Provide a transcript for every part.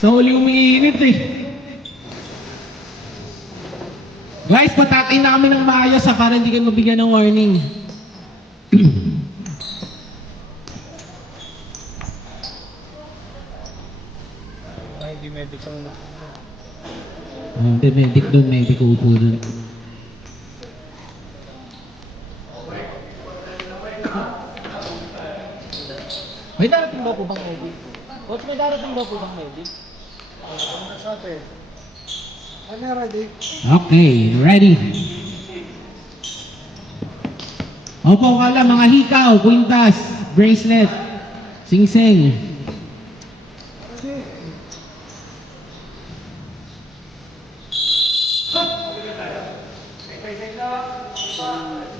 Sa huli umiinit eh. Guys, patatay na kami ng maayos para hindi kayo mabigyan ng warning. Ay, hindi medic ang Hindi, medic doon, medic upo doon. May darating daw po bang medic? Coach, may darating daw po bang medic? Sabi. Ano ready? Okay, ready. Opo, kala mga hikaw, kwintas, bracelet, sing-sing.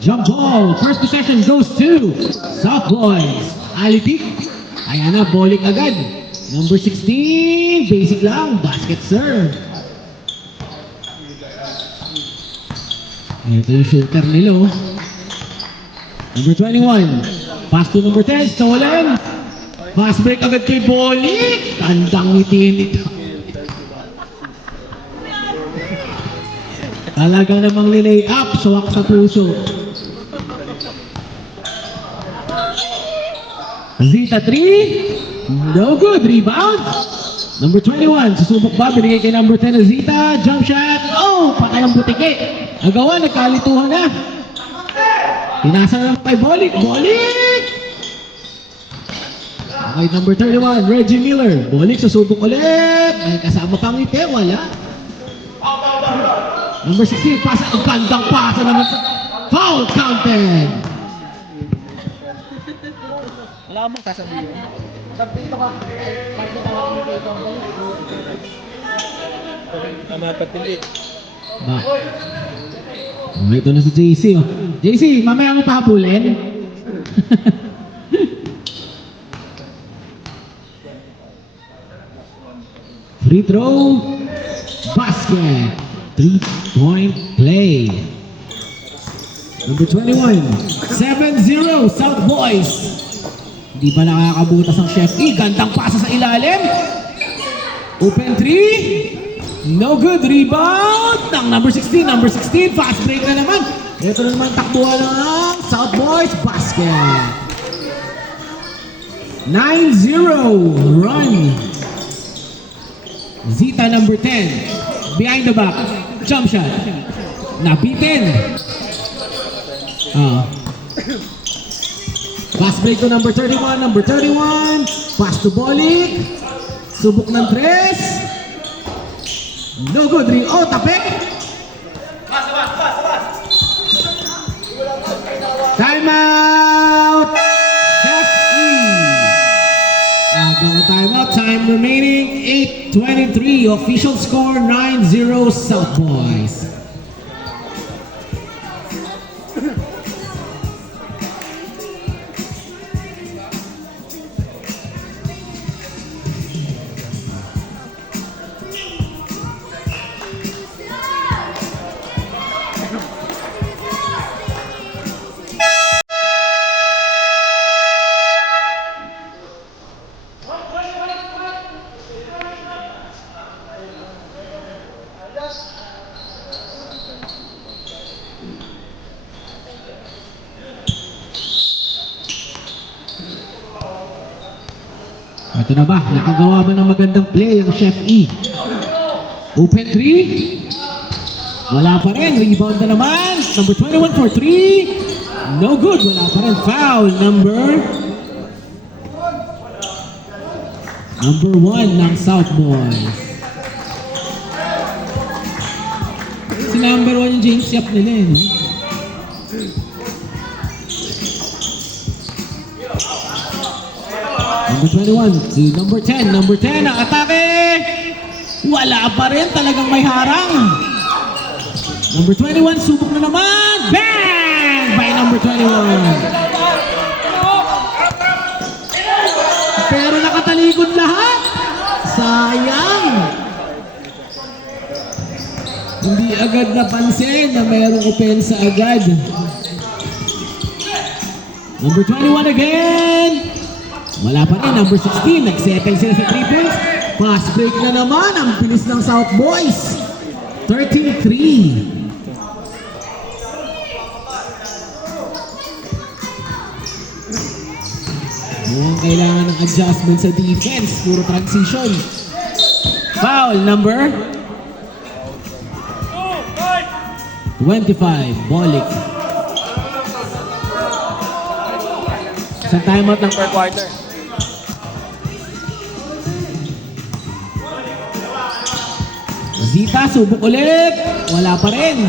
Jump ball, first possession goes to South Boys. Alitik, ayan na, bowling agad. Number 16, basic lang, basket serve. Ito yung shooter nila, oh. Number 21, pass to number 10, stolen. Fast break agad kay Bolik. Tandang ngiti nito. Talaga namang nilay up, suwak sa puso. Zita 3, no good, rebound. Number 21, susubok ba? Binigay kay number 10 na Zita, jump shot. Oh, patay ang butiki. Agawa, nagkalituhan na. Pinasa na lang kay Bolik. Bolik! Okay, number 31, Reggie Miller. Bolik, susubok ulit. May kasama pang ngiti, wala. Number 16, pasa. Ang gandang pasa naman sa foul counted. Wala mong sasabihin. Sabi ito ka. Kahit ito ka kami ito ang balik. Tama patili. Ba? Oh, ito na si JC, oh. JC, mamaya mo pahabulin. Free throw. Basket. 3-point play. Number 21. 7-0 South Boys. Hindi pa nakakabutas ang Chef E. Gandang pasa sa ilalim. Open 3. No good. Rebound ng number 16. Number 16. Fast break na naman. Ito na naman takbuhan ng South Boys. Basket. 9-0 run. Zita number 10. Behind the back. Jump shot. Napitin. Pass break to number 31. Number 31. Pass to Bolik. Subok ng 3. No good. Oh, tapik. Time out. Chef E. Time out. Time remaining 8:23. Official score 9-0 South Boys. Ito na ba? Nakagawa ba ng magandang play ang Chef E? Open 3. Wala pa rin. Rebound na naman. Number 21 for 3. No good. Wala pa rin. Foul. Number 1 ng South Boys. Si number 1 yung James Yap nila eh. No? Number 21, si number 10. Number 10, ang atake! Wala pa rin, talagang may harang. Number 21, subok na naman. Bang! By number 21. Pero nakatalikod lahat. Sayang. Hindi agad napansin na mayroong opensa agad. Number 21 again. Wala pa rin. Number 16. Nag-settle sila sa 3 points. Fast break na naman. Ang bilis ng South Boys. 13-3. Mukhang kailangan ng adjustment sa defense. Puro transition. Foul number 25. Bolik. Sa timeout ng Per quarter. Zita, subok ulit. Wala pa rin.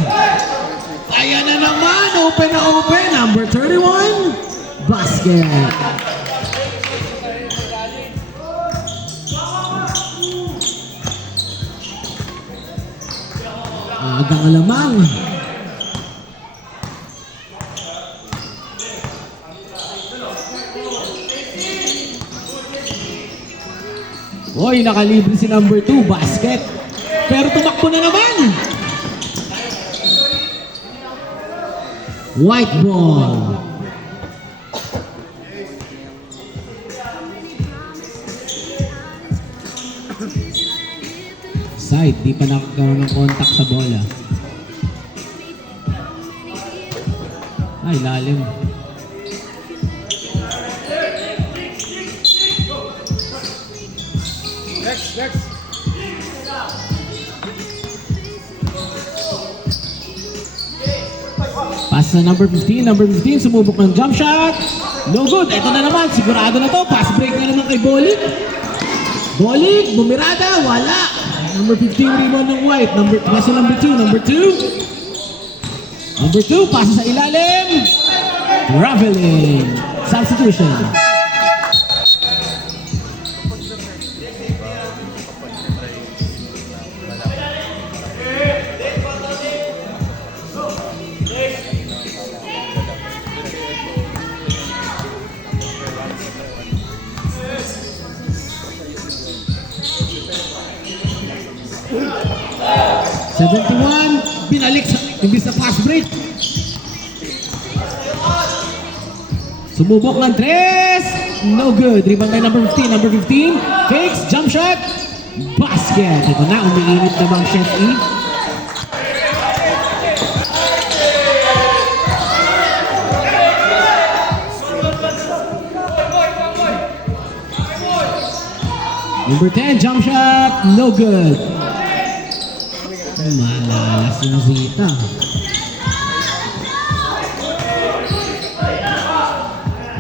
Ayan na naman. Open na open. Number 31. Basket. Agang alamang. Hoy, nakalibre si number 2. Basket. Pero tumakbo na naman. White ball. Side, di pa nakakaroon ng contact sa bola. Ay, lalim. Next. Pass sa number 15. Number 15, sumubok ng jump shot. No good. Ito na naman. Sigurado na to. Pass break na naman kay Bolik. Bolik, bumirada. Wala. Number 15, rebound ng White. Pass sa number 2. Number 2. Number 2, pass sa ilalim. Traveling. Substitution. Binalik sa, imbis sa fast break. Sumubok ng 3. No good. Rebound by number 15. Number 15. Fakes. Jump shot. Basket. Ito na. Umiinit na bang Chef E? Number 10. Jump shot. No good. Malalas yung Zita.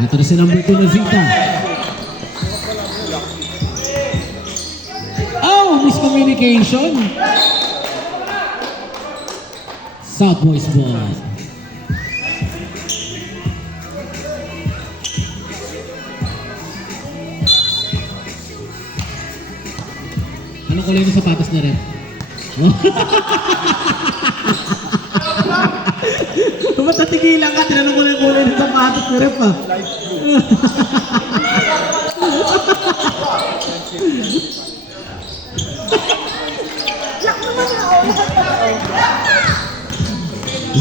Ito na si number 2 na Zita. Oh, miscommunication. South Boys ball. Anong kulay ng sapatos na rin? Ba't natigilan ka? Tinanong ko na yung kulay ng sapatos ni Rep ah.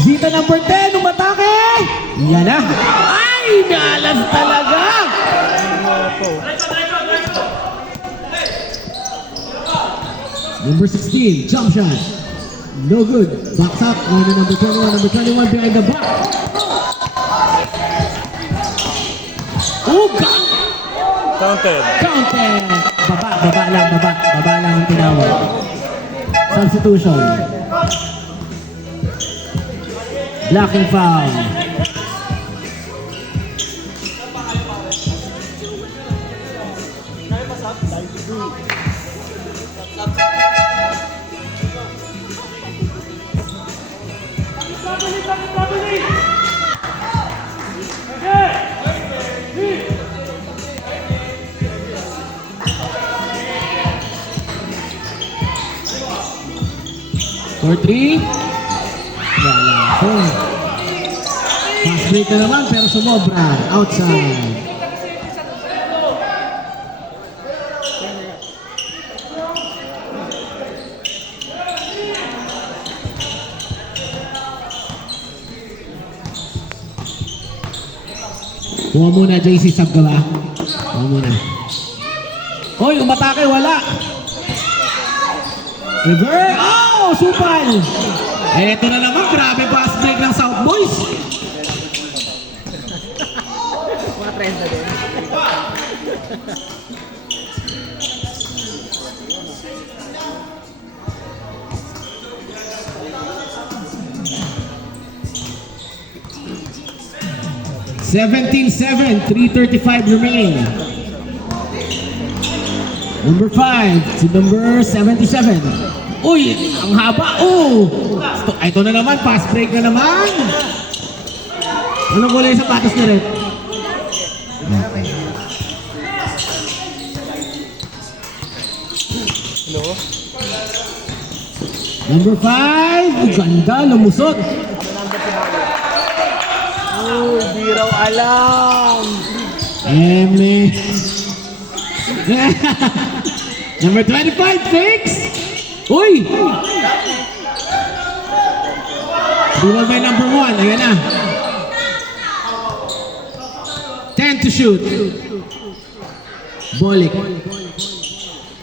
Zita number 10, umatake! Yan na! Ay! Galas talaga! Number 16, jump shot. No good. Box up. On to number 21. Number 21 behind the back. Oh, God! Counted. Counted. Baba lang ang tinawag. Substitution. Blocking foul. For 3. Wala po. Fast break na naman pero sumobra. Outside. Kuha muna, JC, sub ka ba? Kuha muna. Hoy, umatake, wala. River. Oh! Supal! Eto na naman. Grabe fast break ng South Boys. Mga trend na din. (17-7), 3:35 remaining. Number 5 to number 77. Uy, ang haba. Oh! Ito na naman, fast break na naman. Anong kulay yung sapatos na rin? Hello? Number 5. Ganda, lumusot. Oh, di raw alam. Eme. Number 25, fix. Uy! Dual by number 1. Ayan na. 10 to shoot. Bolik.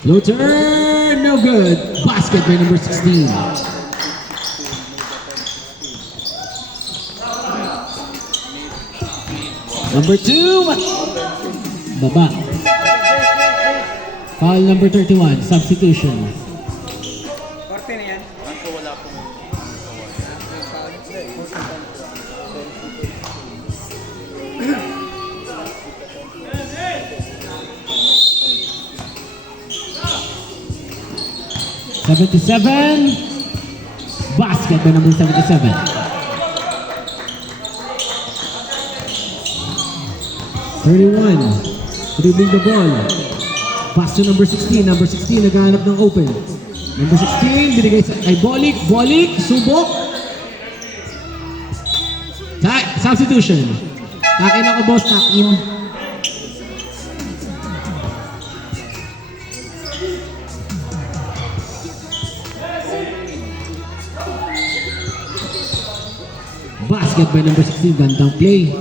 Floater, no good. Basket by number 16. Number 2. Baba. Foul number 31. Substitution. Korte na yan. Ako wala pong... 77. Basket by number 77. Dribbling the ball. Pass to number 16. Number 16 naghahanap ng open. Number 16 binigay sa kay Bolik. Bolik, subok. Substitution. Takin ako boss, takin. Basket by number 16. Gandang play.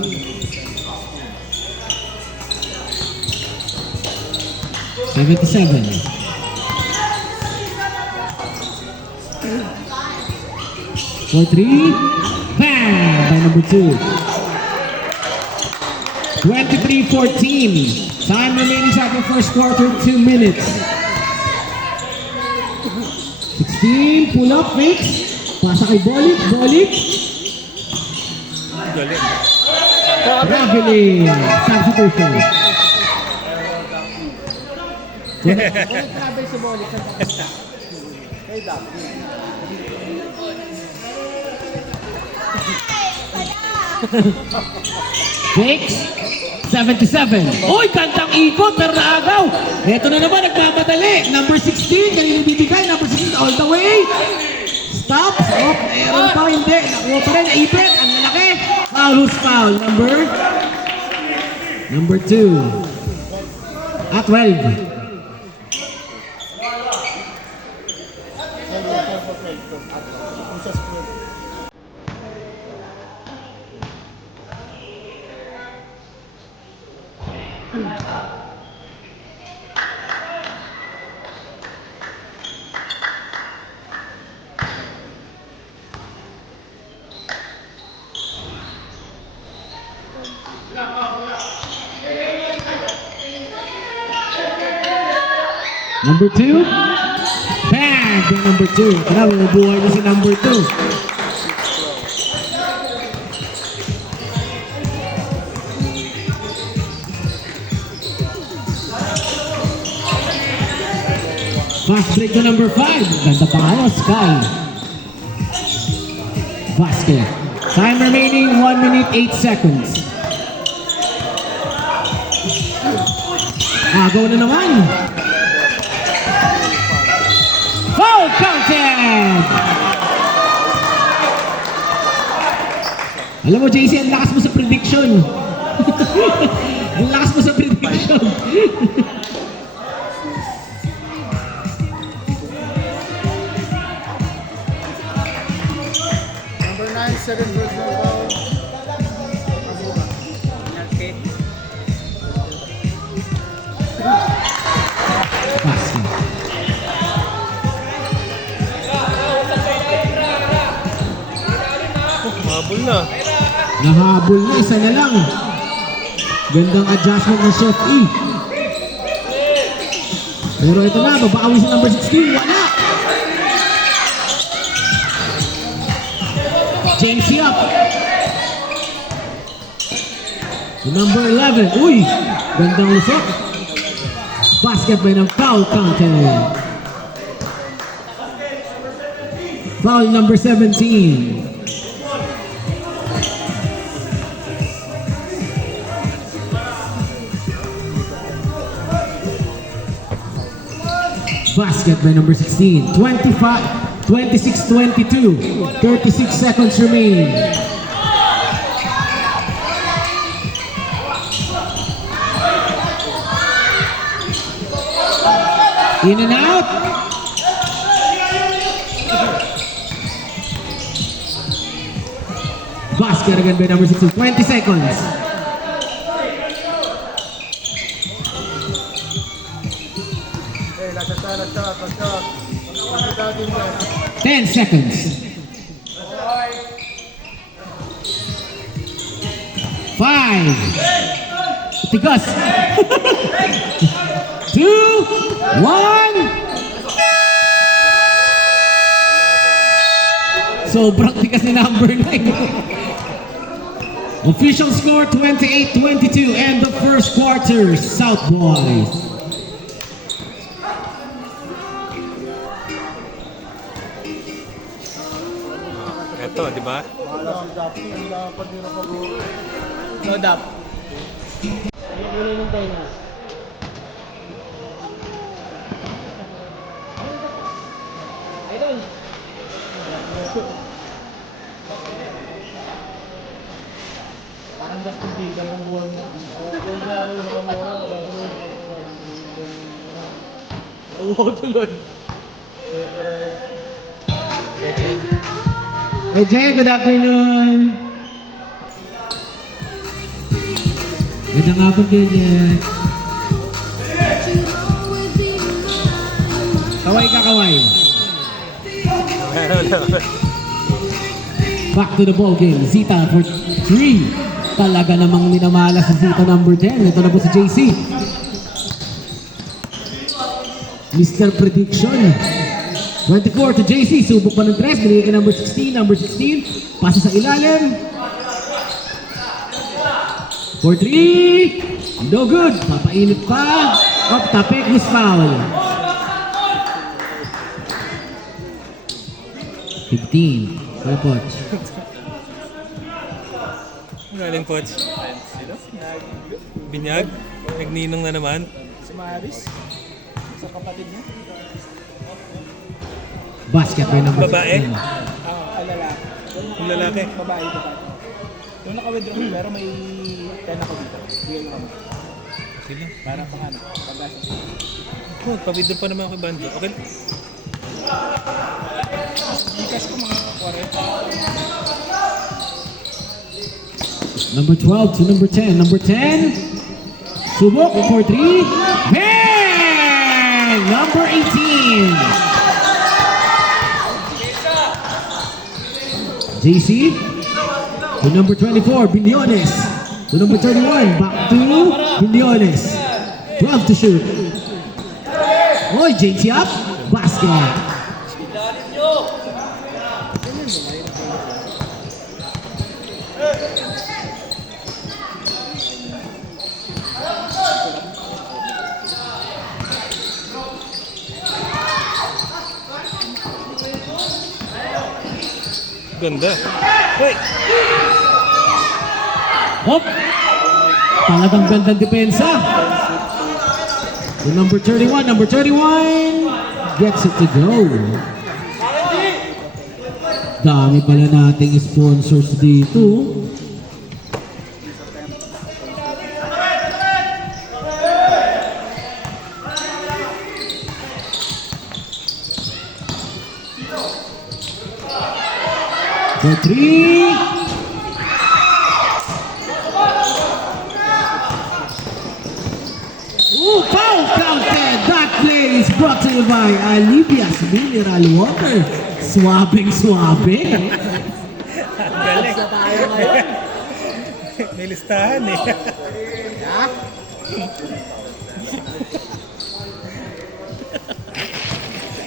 (77) for 3. Bang! By number 2. 23-14. Time remaining sa ating first quarter, 2 minutes. 16, pull up, fix. Pasa kay Bolik. Bolik. Galing. Traveling. Substitution. Walang travel sa Bolik. Hey, Dab. Fix. 77. Uy, kantang ikot, pero naagaw. Ito na naman, nagmamadali. Number 16, kanina bibigay. Number 16, all the way. Stop. Oh, meron pa, hindi. Nakuha pa rin, naipit. Ang lalaki. Foul, who's foul? Number 2. At 12. Number 2. Bang! Yung number 2. Tara, bubuhay na si number 2. Fast break to number 5. Ganda pa kayo, Sky. Basket. Time remaining, 1 minute, 8 seconds. Agaw na naman. Foul counted! Alam mo, JC, ang lakas mo sa prediction. Ang lakas mo sa prediction. Number 9, second personal foul. Basket. na. Nahabol na, isa na lang. Gandang adjustment ng Chef E. Pero ito na, babawi sa number 16. Wala! JC up. To number 11. Uy! Gandang lusok. Basket by ng foul counted. Foul number 17. Basket by number 16. 26-22. 36 seconds remain. In and out. Basket again by number 16. 20 seconds. Eh, last shot. 10 seconds. 5. Tigas. 2, 1. Sobrang tigas ni number 9. Official score 28-22. End of first quarter. South Boys. Eto, di ba? No dap. Ano yung tayo na? Ayun. Parang Justin Bieber ang buwan mo. Oo, tuloy. Hey Jay, good afternoon. Magandang hapon kayo, Jay. Kaway ka, kaway. Back to the ball game. Zita for 3. Talaga namang minamala si Zita number 10. Ito na po si JC. Mr. Prediction. 24 to JC. Subok pa ng 3. Binigay kay number 16. Number 16. Pasa sa ilalim. For 3. No good. Papainit pa. Up, tapik. Miss foul. 15. Poch. Galing Poch. Binyag? Nagninong na naman? Si Maris. Sa kapatid niya. Basket by number Babae? 16. Lalaki. Yung lalaki? Babae. Yung naka-withdraw, pero may 10 ako dito. Bigyan mo naman. Sila. Para pang ano, pag-asa. Oh, pabidor pa naman ako kay Bando. Okay? Ikas ko mga 40. Number 12 to number 10. Number 10. Subok for 3. Hey! Number 18. JC. To number 24. Biliones. To number 31. Back to Biliones. 12 to shoot. Oy, JC up. Basket. Ganda. Uy! Hop! Talagang gandang depensa. The number 31 gets it to go. Dami pala nating sponsors dito. For 3. Ooh, foul counted. That play is brought to you by Alibia's Mineral Water. Swabing. Galing. tayo ngayon. May listahan eh. Ha?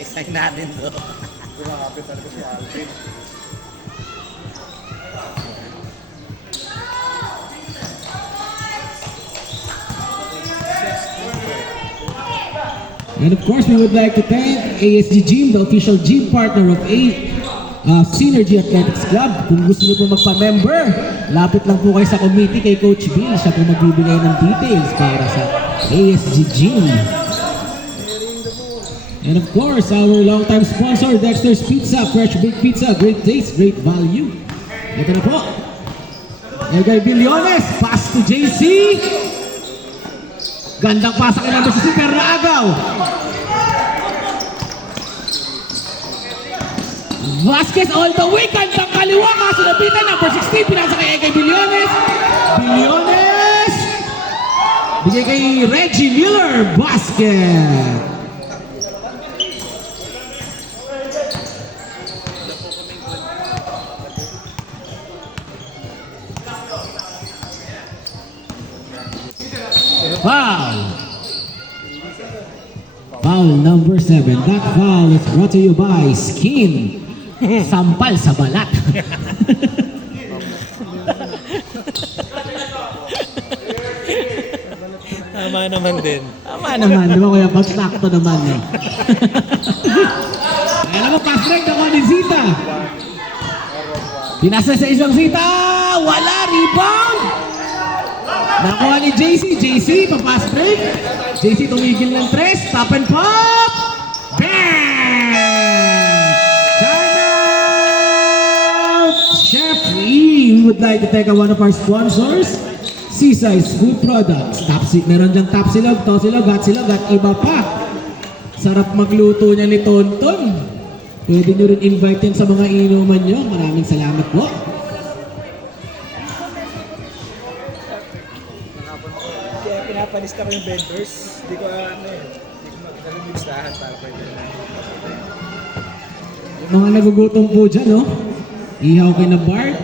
Isa-isay natin to. Grabe talaga si Alvin. And of course, we would like to thank ASG Gym, the official gym partner of Synergy Athletics Club. Kung gusto niyo po magpa-member, lapit lang po kayo sa committee kay Coach Bill. Siya po magbibigay ng details para sa ASG Gym. And of course, our longtime sponsor, Dexter's Pizza, fresh baked pizza, great taste, great value. Ito na po. Edgar Billones, pass to JC. Gandang pasak ng number 16, pero naagaw. Vasquez all the way, gandang kaliwa, kaso nabitan, number 16, pinasa kay Edgar Billones. Billones! Bigay kay Reggie Miller, basket. Foul! Foul number 7. That foul is brought to you by Skin. Sampal sa balat. Tama naman din. Tama naman, di ba kuya? Pag-sakto naman eh. Alam mo, pass break ako ni Zita. Pinasa sa isang Zita. Wala, rebound. Nakuha ni JC. JC, papass break. JC tumigil ng tres. Stop and pop. Bang! Time out! Chef E. We would like to thank one of our sponsors, Seaside's Food Products. Meron diyang tapsilog, tosilog, hatsilog, at iba pa. Sarap magluto niya ni Tonton. Pwede nyo rin invite yan sa mga inuman nyo. Maraming salamat po. Kaya pinapalista ko yung vendors. Hindi ko hindi ko magkakaroon yung listahan para pwede na. Mga nagugutom po dyan, no? Ihaw kayo na Bart.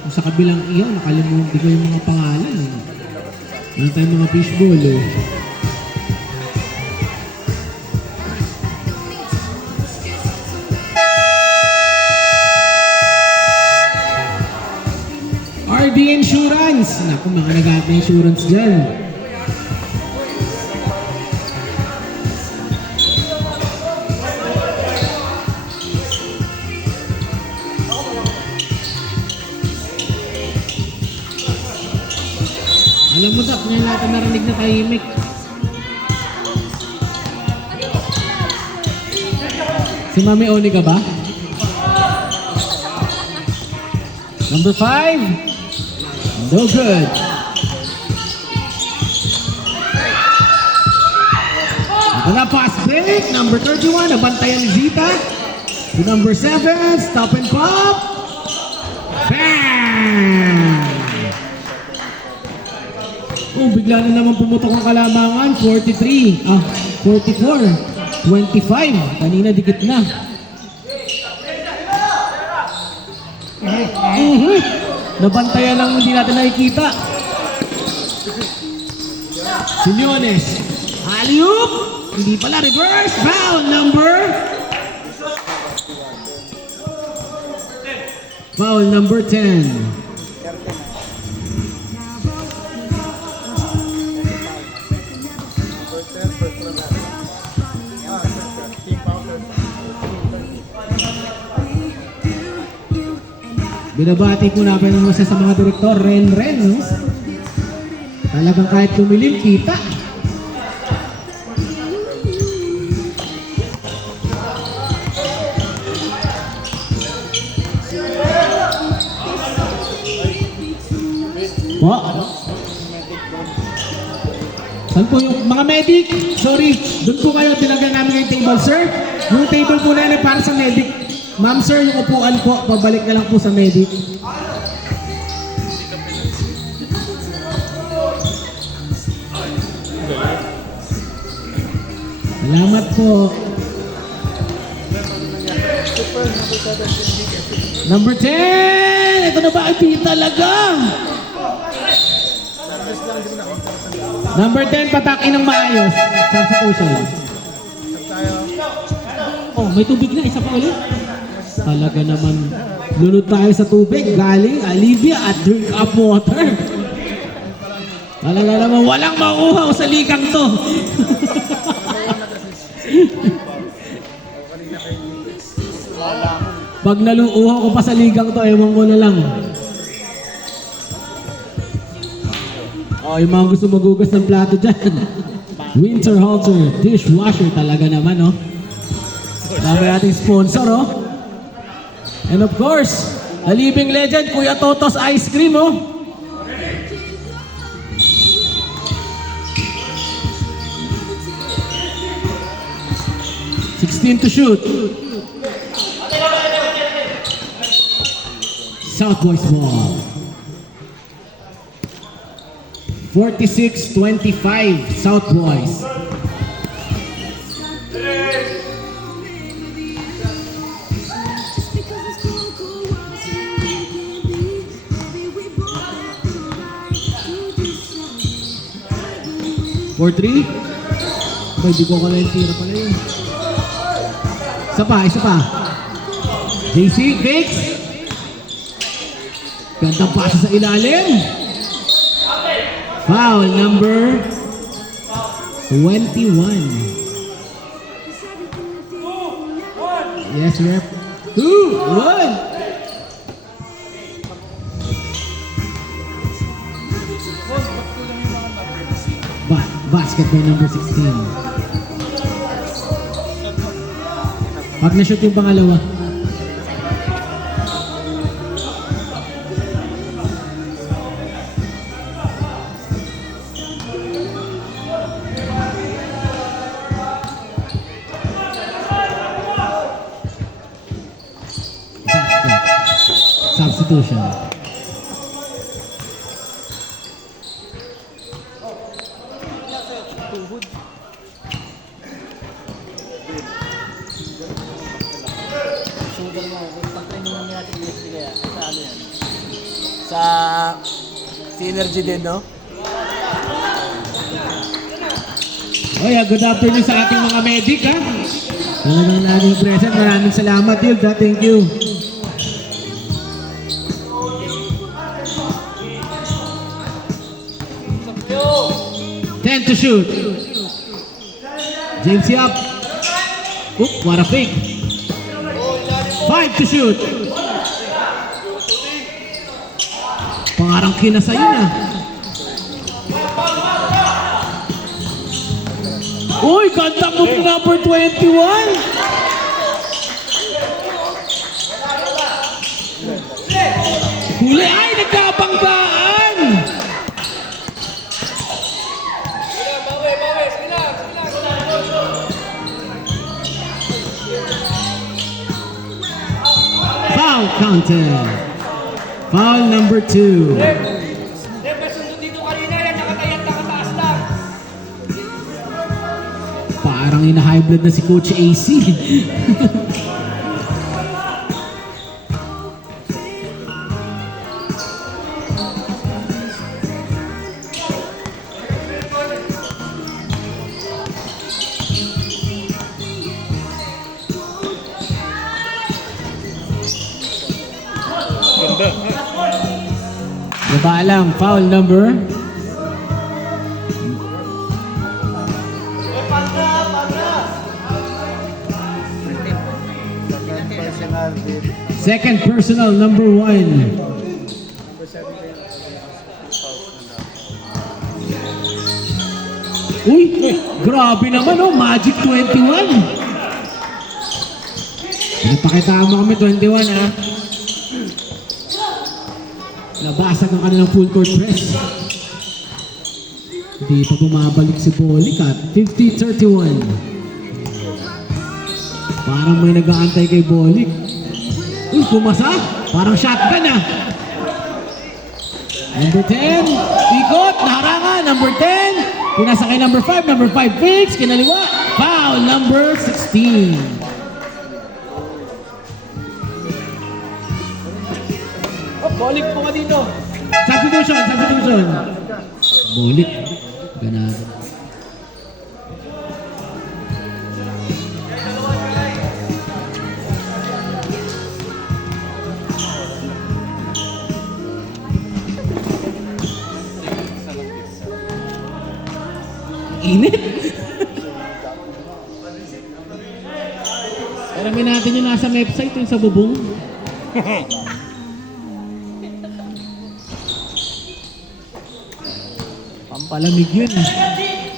Kung sa kabilang ihaw, nakalimutan ko yung mga pangalan. Meron tayong mga fishbowl, oh. RD Insurance. Naku, mga nag-aat na insurance dyan. Alam mo, Dap, ngayon natin narinig na tahimik. Si Mami Oni ka ba? Number 5. No good. Ito na, pass break. Number 31, nabantayan ni Zita. To number 7, stop and pop. Bang! Oh, bigla na naman pumutok ang kalamangan. 44. 25. Kanina dikit na. Nabantayan lang hindi natin nakikita. Simeones. Alley-oop. Hindi pala, reverse. Foul number 10. Binabati po namin mo sa mga direktor, Ren, no? Talagang kahit tumilim, kita. Po? Saan po yung mga medic? Sorry, doon po kayo, tinagyan namin yung table, sir. Yung table po na yun para sa medic. Ma'am, sir, yung upuan po, pabalik na lang po sa medic. Salamat po. Super number 7 Number 10! Ito na ba? Ito talaga! Service lang din ako. Number 10, patakin ng maayos. Substitution. Tayo. Oh, may tubig na. Isa pa ulit. Talaga naman. Lunod tayo sa tubig. Galing, Olivia at drink up water. Talaga naman, walang mauuhaw sa likang to. Pag naluuhaw ko pa sa ligang to, ewan ko na lang. Oh, yung mga gusto magugas ng plato dyan. Winter Halter dishwasher talaga naman, oh. Dami ating sponsor, oh. And of course, a living legend, Kuya Toto's Ice Cream, oh. "16 to shoot. South Boys ball. 46-25 South Boys. For 3. Ay, di ko kala yung tira pala yun. Isa pa. JC, Fix. Gandang pasa sa ilalim. Foul number 21. Yes, rep. 2, 1. Basketball number 16. Pag na-shoot yung pangalawa. Substitution. Sugar mo. Kung pag-training namin natin USD kaya, sa ano yan? Sa Synergy din, no? Oy, good afternoon sa ating mga medic, ha? Talagang laging present. Maraming salamat, Yul. Thank you. To shoot. James Yap. Oop, what a fake. 5 to shoot. Parang kinasa yun, ah. Uy, gandang move ni number 21. Huli, ay, nagkabanggaan. Foul counted. Foul number 2. Parang ina-high blood na si Coach AC. Baba lang, foul number. Second personal, number 1. Uy, grabe naman, oh, Magic 21. Napakitaan mo kami 21, ha? Nabasag ang kanilang full court press. Hindi pa bumabalik si Bolik at 50-31. Parang may nag-aantay kay Bolik. Uy, pumasa. Parang shotgun, ah. Number 10, ikot, naharangan. Number 10, pinasa kay number 5. Number 5, fakes, kinaliwa. Foul number 16. Balik po ka dito. Substitution. Bolik. Ganado. Init. Alamin natin yung nasa website, yung sa bubong. Pampalamig yun.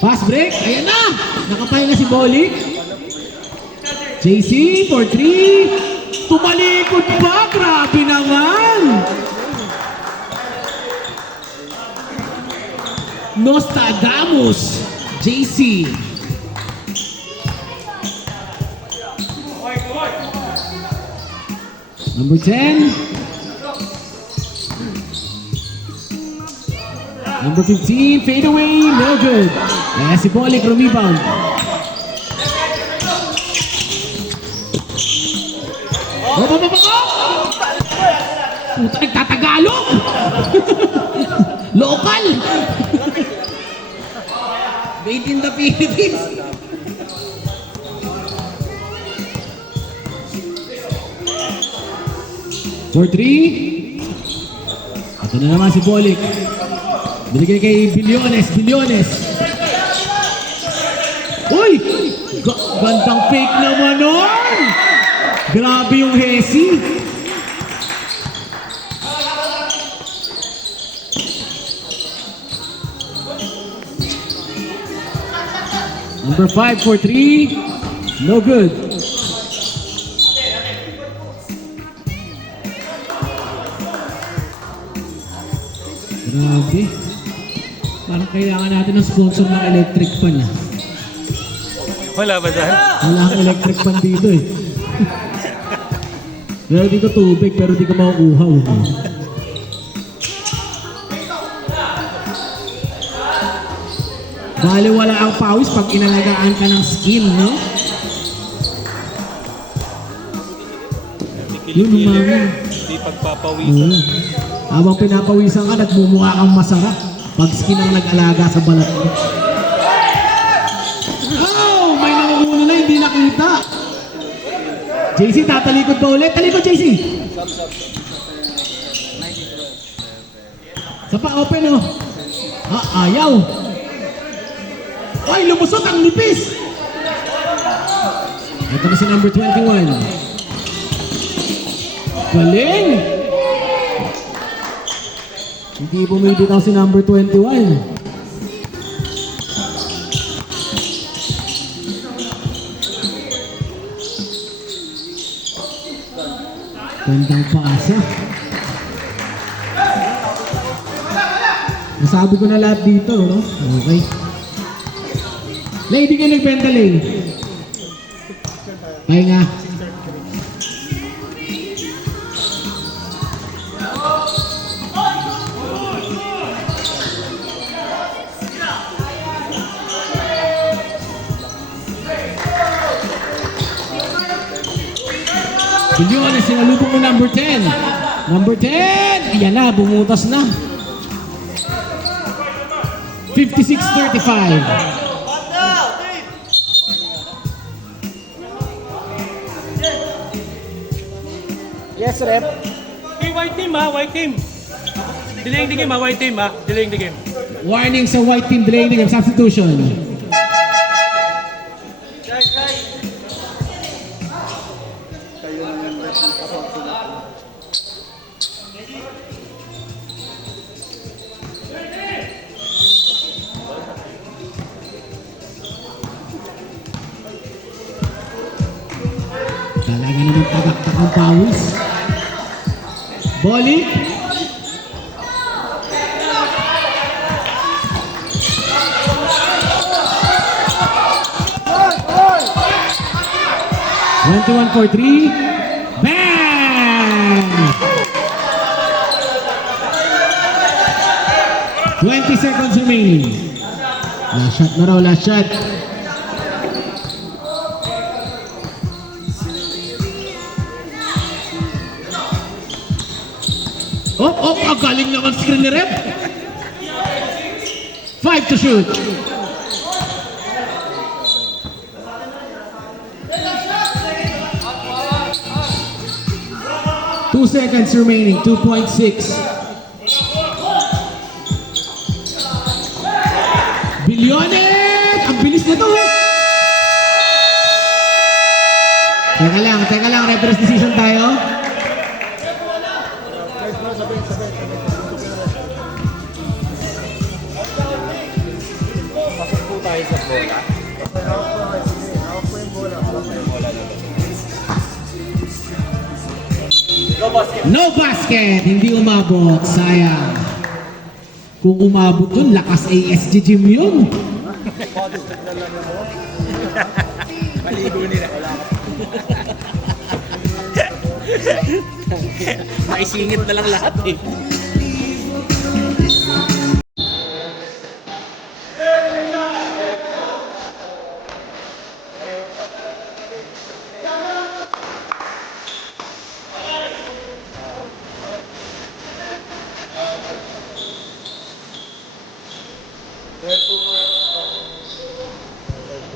Fast break. Ayan na. Nakapahinga si Bolik. JC for 3. Tumalikod pa. Grabe naman. Nostradamus. JC. Number 10. Number 15, fade away, no good. Ayan si Bolik, rebound. Puta, nagtatagalog! Local! Made in the Philippines. For 3. Ito na naman si Bolik. Binigay kay Bilyones. Uy! Gandang fake naman nun! Grabe yung Hesi. Number 5 for 3. No good. Grabe. Parang kailangan natin ng sponsor ng electric fan. Wala ba dyan? Wala akong electric fan dito eh. Pero dito tubig, pero di ka makukuhaw. Bale wala ang pawis pag inalagaan ka ng skin, no? Yun, umami. Hindi pagpapawisan. Habang pinapawisan ka, nagmumukha kang masarap. Pag skin ang nag-alaga sa balat mo. Oh! May nanguhuli na, hindi nakita. JC, tatalikod ba ulit? Talikod, JC! Sa pa, open, oh. Ayaw. Ay, lumusot ang nipis. Ito na si number 21. Galing! Hindi bumibitaw si number 21. Gandang pasa. Nasabi ko na lahat dito, no? Okay. Lady kayo nagbenta, Lay. Kaya nga. Yun, sinalubong mo number 10. Number 10! Ayan na, bumutas na. 56-35. Yes, rep. Hey, white team ha, white team. Delaying the game ha, white team ha. Delaying the game. Warning sa white team, delaying the game. Substitution. Talaga naman tagaktak ang pawis. Bolik. One for 3. Bang! 20 seconds remaining. Last shot na raw, last shot. Ang galing naman screen ni Rep. 5 to shoot. Two seconds remaining, 2.6. Bilyonet! Ang bilis nito! Teka lang, reference decision tayo. Pasok po tayo sa bola. No basket! Hindi umabot. Sayang. Kung umabot yun, lakas ASG gym yun. Maligo nila. Maisingit na lang lahat eh.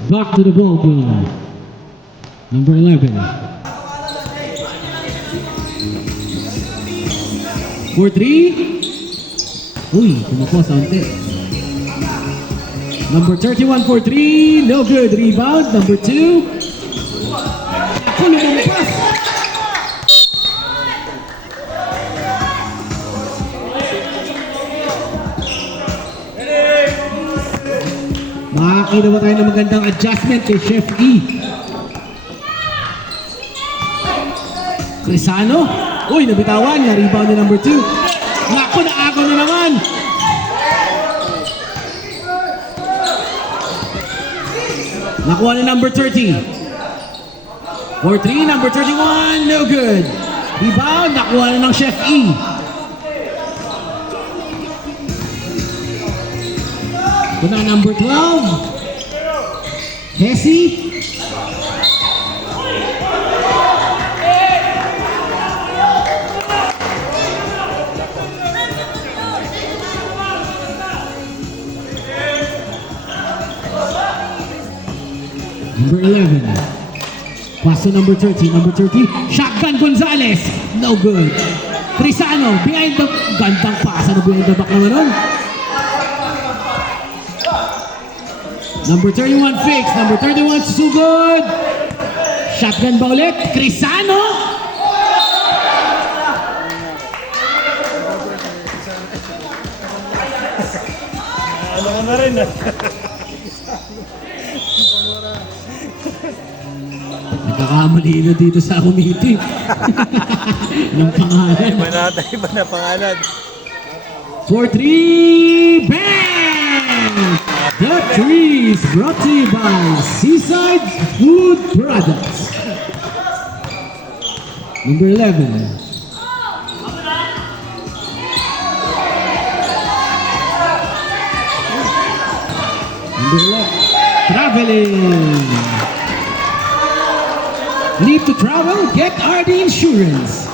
Back to the ball game. Number 11. For 3. Uy, tumako sa unti. Number 31 for 3. No good. Rebound. Number 2. Ako lumampas. Makakita ba tayo ng magandang adjustment kay Chef E? Crisano. Uy, nabitawan. Na-rebound ni number 2. Naku, naagaw na naman. Nakuha ni number 30. For 3, number 31. No good. Rebound. Nakuha na ng Chef E. Ito na number 12. Hesi. Number 11. Pass to number 30. Number 30. Shotgun Gonzalez. No good. Crisano. Behind the... Gandang pasa na behind the back naman nun. Number 31 fix. Number 31 sugod. Shotgun ba ulit? Crisano. Ano ka na rin ah. Nagkakamali na dito sa committee. Ng pangalan. Iba na pangalan. 4-3. Bang! The three is brought to you by Seaside Food Products. Number 11. Number 11. Traveling. Need to travel? Get RD Insurance.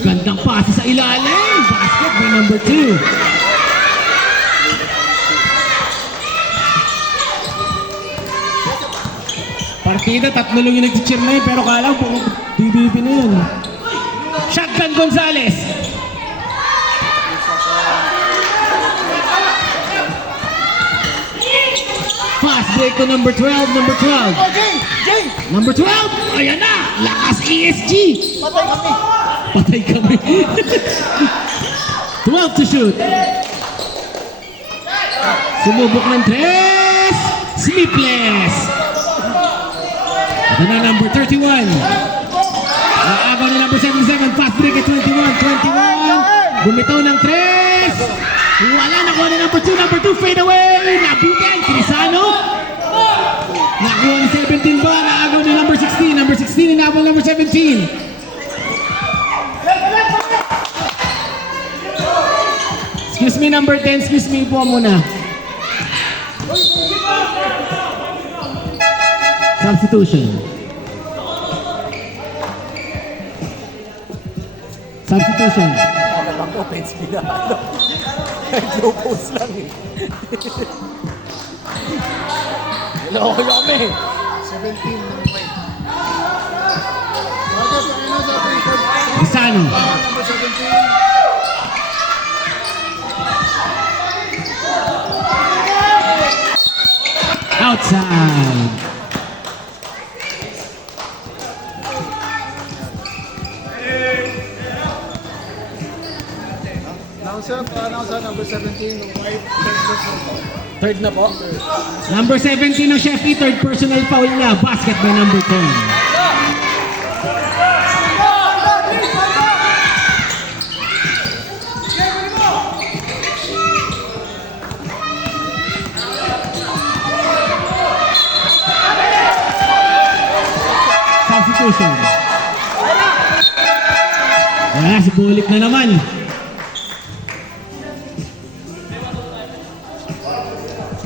Gandang pase sa ilalim. Basket by number 2. Partida, tatlo lang yung nag-cheer na yun, pero kala ko BBB na yun. Shotgun Gonzalez. Fast break to number 12, number 12. Jay! Number 12, ayan na, lakas ESG. Patay kami. Patay kami. 12 to shoot. Sumubok ng 3. Sleepless. Ito na number 31. Naabaw na number 77. Fast break at 21. 21. Bumitaw ng 3. Wala, nakuha na number 2. Number 2 fade away. Nabitin. Crisano. Nakuha ng 17 ba? Naagaw na number 16. Number 16 inabang number 17. Excuse me, number 10. Excuse me po muna. Substitution. Substitution. Ano bang offense pinahalo? Low post lang eh. Loko kami. 17 ng white. Bago sa kanya sa record. Isano. Number 17. Outside. Announcer number 17 ng white. Third na po. Number 17 ng Chef E, third personal foul niya. Basket by number 10. Substitution. Yes, bulik na naman.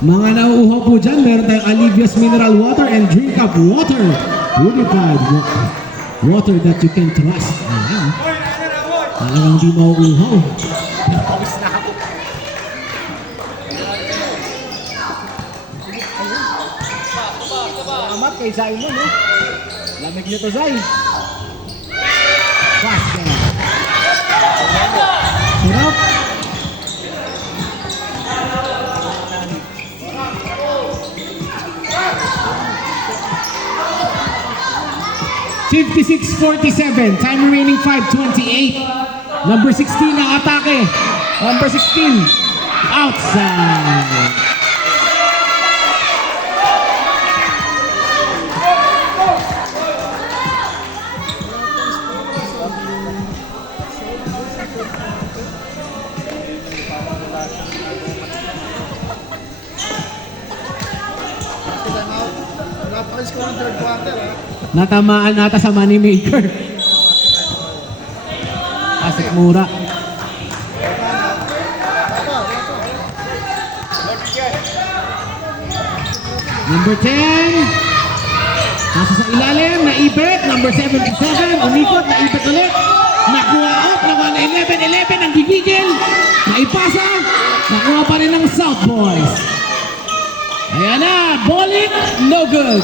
Mga nauuhaw po dyan, meron tayong Alivia's Mineral Water and Drink Up Water. Purified water that you can trust. Ayan. Talagang di mauuhaw. Pawis na ako. Salamat kay Zay mo, no? Lamig nyo to, Zay. Basket. Sarap. (56-47), time remaining 5:28. Number 16 ang atake. Number 16, outside. Napaka-score ng third quarter, ha? Natamaan nata sa moneymaker. Asik mura. Number 10. Nasa sa ilalim, naipit. Number 77, umikot, naipit ulit. Nakuha out, nakuha na 11 ang gigigil. Naipasa, nakuha pa rin ng South Boys. Ayan na, bowling, no good.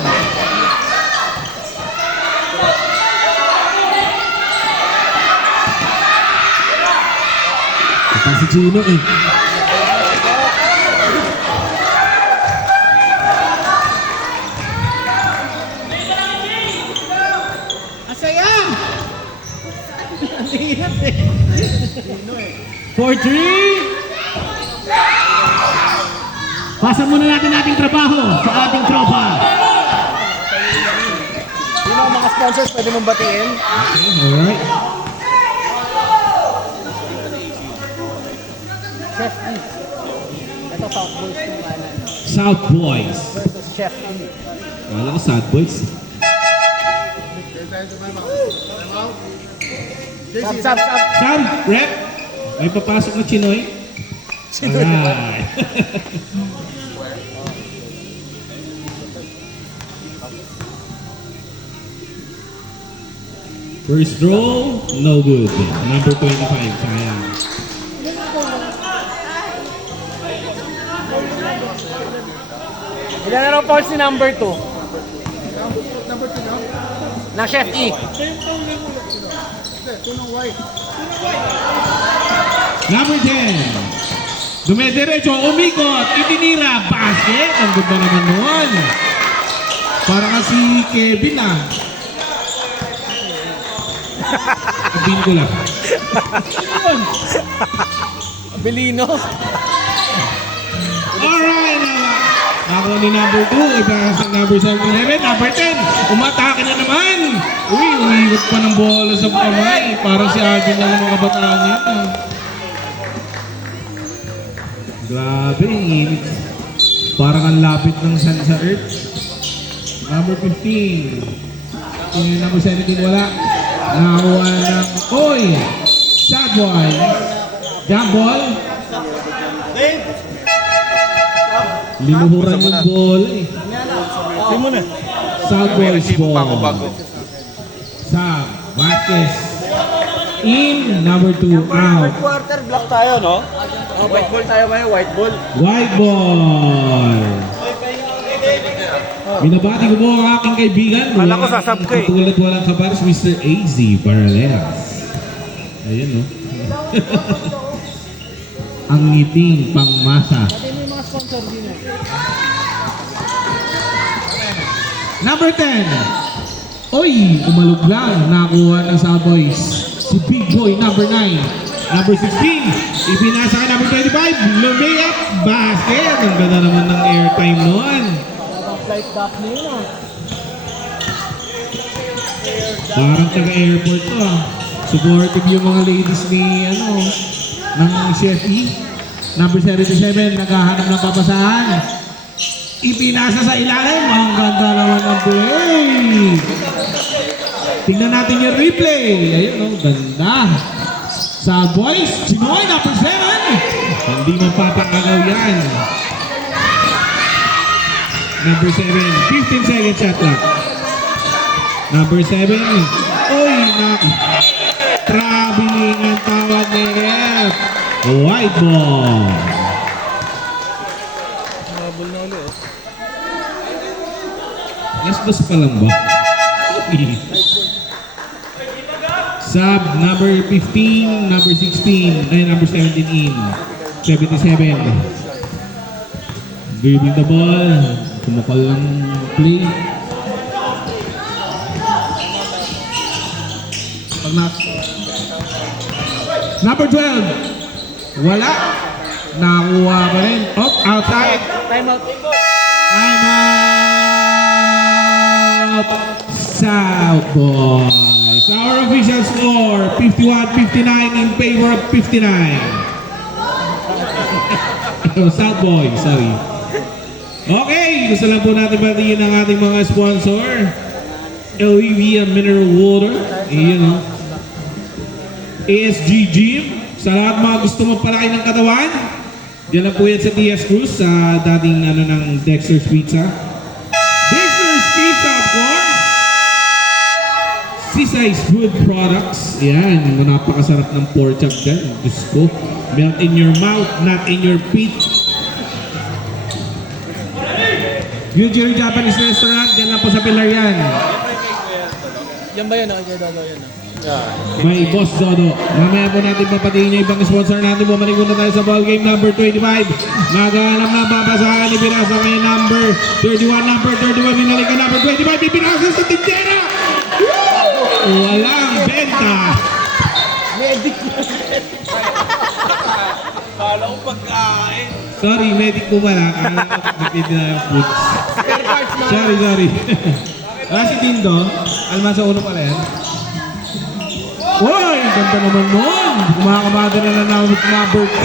Ito si Gino eh. Asaya! Ang hirap eh. 4-3. Pasa muna natin ating trabaho sa ating tropa. Sino ang mga sponsors pwede mong batiin? Okay, alright. Chef E. Ito South Boys yung kanan. South Boys. Versus Chef E. Kala ko South Boys. Sab. Sam, rep. May papasok na Chinoy. Alright. First draw, no good. Number 25, sayang. Ilan na raw falls si number 2? Number 2 na? Na Chef E. Hindi, 2 ng white. Number 10. Dumediretso, umikot, itinira, basket. Ang ganda naman nun. Para kasi Kevin ah. Sabihin ko lang. Belino. Alright. Ako ni number 2, iba sa number 7-11, number 10. Umatake na naman. Uy, umiikot pa ng bola sa kamay. Parang si Alvin lang ang mga kabataan yan. Ah. Grabe, init. Parang ang lapit ng sun sa earth. Number 15. Yung number 17 wala. Nakakuha ng, oy! Shot boy. Jump ball. Linuhuran yung bola eh. Sino na? South Boys ball. Sa Vasquez. In, number 2, out. Quarter block tayo, no? White ball tayo ba? White ball. White ball. Binabati ko po ang aking kaibigan. Kala ko sasab ka eh. Katulad walang kapares, Mr. AZ Paralelas. Ayan, no? Ang ngiting pangmasa. Number 10. Oy, umalog lang. Nakuha ng South Boys. Si Big Boy, number 9. Number 16. Ipinasa kay number 25. Lumayap. Basket. Ang ganda naman ng airtime noon. Flight back na yun ah. Parang taga-airport to ah. Supportive yung mga ladies ni ng Chef E. Number 77, naghahanap ng papasahan. Ipinasa sa ilalim. Ang ganda naman ng play. Tingnan natin yung replay. Ayun, ganda. Sa boys, Chinoy, number 7. Hindi mapapakagaw yan. Number 7, 15 second shot clock. Number 7, oy, traveling ang tawag ni F. White ball. Mabul na ulit oh. Last dos pa lang ba? Sub, number 15, number 16, ay number 17 in. 77. Giving the ball. Kumakal lang play. Number 12. Wala. Nakuha pa rin. Oh, outside. Time out. Time out. South Boys. Our official score, 51-59 in favor of 59. South Boys, sorry. Okay, gusto lang po natin batiin ang ating mga sponsor. Olivia Mineral Water. Iyon, no? ASG Gym. Sa lahat mga gusto magpalaki ng katawan, diyan lang po yan sa TS Cruz, sa dating ng Dexter's Pizza. Dexter's Pizza, of course. Seaside's Food Products. Yan, napakasarap ng pork chop dyan. Diyos ko, melt in your mouth, not in your feet. Yujiro Japanese Restaurant, dyan lang po sa Pilar yan. Yan ba yun? Kaya Dodo yan ah. May Boss Dodo. Mamaya po natin papatiin yung ibang sponsor natin. Bumalik na tayo sa ball game number 25. Nagahanap na babasahan ni Binasa kay number 31. Number 31, binalik ka number 25. Ibinasa sa tindera! Walang benta. Medic Kala ko pagkain. Sorry, medic po pala. Kala ko nagtitin na yung foods. Spare parts na. Sorry. Si Tindo. Almansa uno pala yan. Uy, ganda naman nun. Kumakamada na namin sa number 10.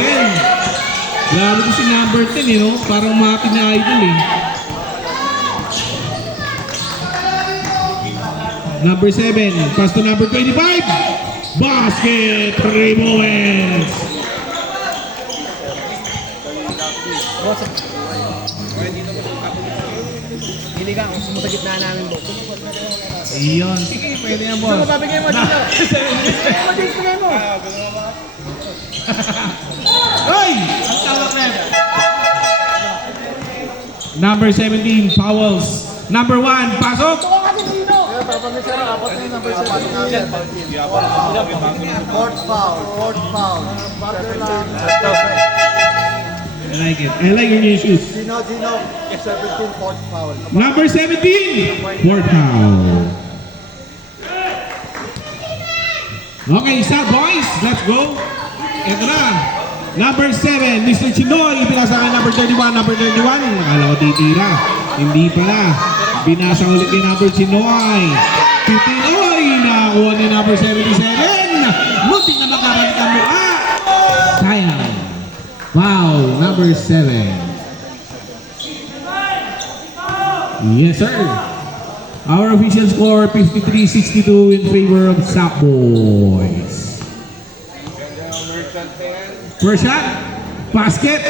Grabe ko si number 10 eh, no? Parang mati na idol eh. Number 7, pass to number 25. Basket, 3 moments. Hindi ka, kung sumunod sa gitna namin boss. Iyon. Sige, pwede yan, boss. Saan mabibigay mo dito? Mabibigay mo. Hoy! Ang tawag na yan. Number 17, Powells. Number 1, pasok. Fourth foul. I like it. I like your new shoes. Gino, 17, fourth foul. Number 17, fourth foul. Okay, South Boys, let's go. Ito na. Number 7, Mr. Chinoy. Pinasa kay number 31, number 31. Nakala ko titira. Hindi pala. Binasa ulit ni number Chinoy. 15, oy! Nakakuha ni number 77. Muntik na magkabalik ang mukha. Sayang. Wow, number 7. Yes, sir. Our official score, 53-62 in favor of South Boys. First shot, Basket.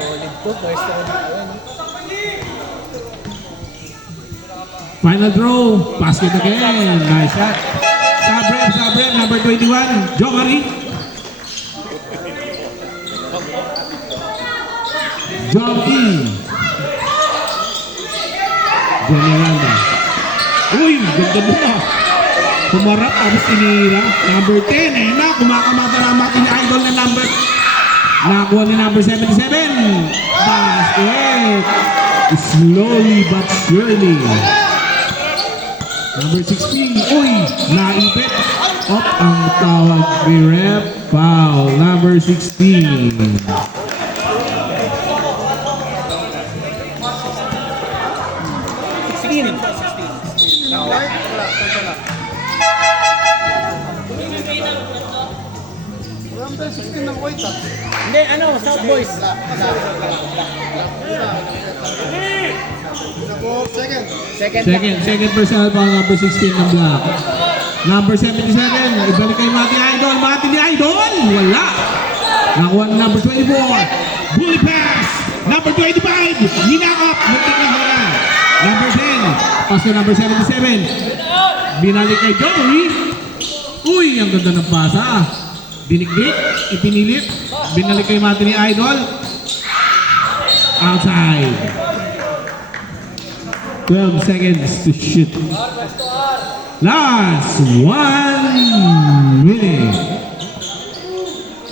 Solid to, pwesto ko dito. Final throw. Basket again. Nice shot. Sabre, number 21. Jomari. John E. Johnny Randa. Uy, ganda mo na. Kumarap, tapos tinira. Number 10, eh na, kumakamata na ang ating idol na number. Nakuha ni number 77. Basket. Slowly but surely. Number 16, uy, naipit. Up ang tawag ni ref. Foul, number 16. Hindi, ano, South Boys. Second personal foul, number 16 ng black. Number 77, ibalik kay Mati Idol. Mati ni Idol, wala. Nakuha ng number 24. Bully pass. Number 25, hinakap. Muntik na hula. Number 10, pass to number 77. Binalik kay Joey. Uy, ang ganda ng pasa. Dinikdik, ipinilit. Binalik kay Mati ni Idol. Outside. 12 seconds to shoot. Last 1 minute.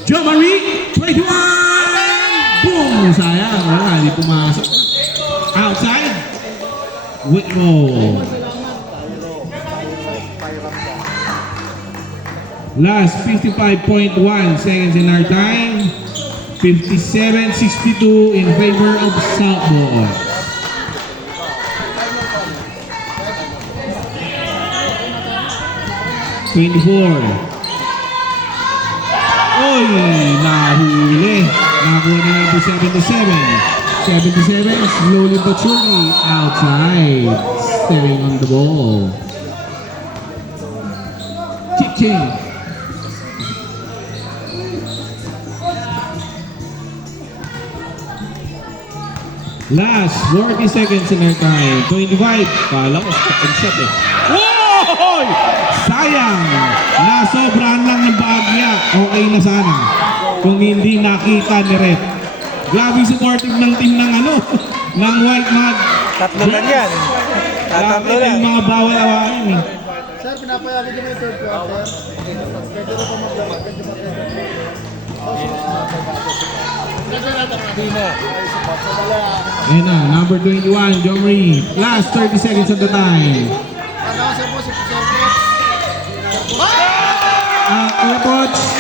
Jomari, 21! Boom! Sayang, wala, hindi pumasok. Outside. Whitmore. Last 55.1 seconds in our time. 57-62 in favor of Southboy. Oy, nahuli. Nakakuha na number 77. 77, slowly but surely, outside. Staying on the ball. Chick-ching. Last 40 seconds in our time. 25. Kala ko stop and shot eh. Woy! Sayang! Nasobrahan lang ng bahagya. Okay na sana. Kung hindi nakita ni Rep. Grabe supportive ng team ng ng White Mag. Tatlo lang yan. Tatlo Grabe lang. yung mga bawal awakin eh. Sir, pinapayagan niyo ba yung third quarter? Pwede rin po mag-vlog. Hindi na. Ayan na, number 21, Jomri. Last 30 seconds of the time.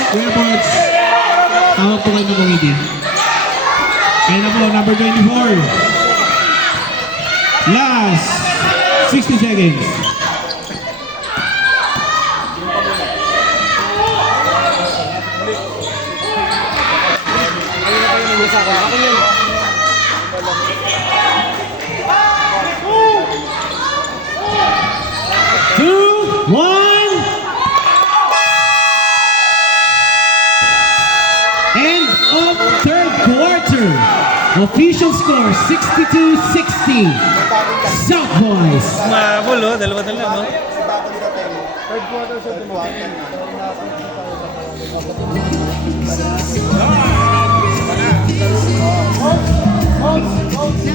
Kuya Poch. Tawag po kayo ng committee. Ayan na po, number 24. Last 60 seconds. Two, one. End of third quarter. Official score 62-60. South Boys. Mabul, oh. Dalawa-dalawa, no? Third quarter sa dalawa.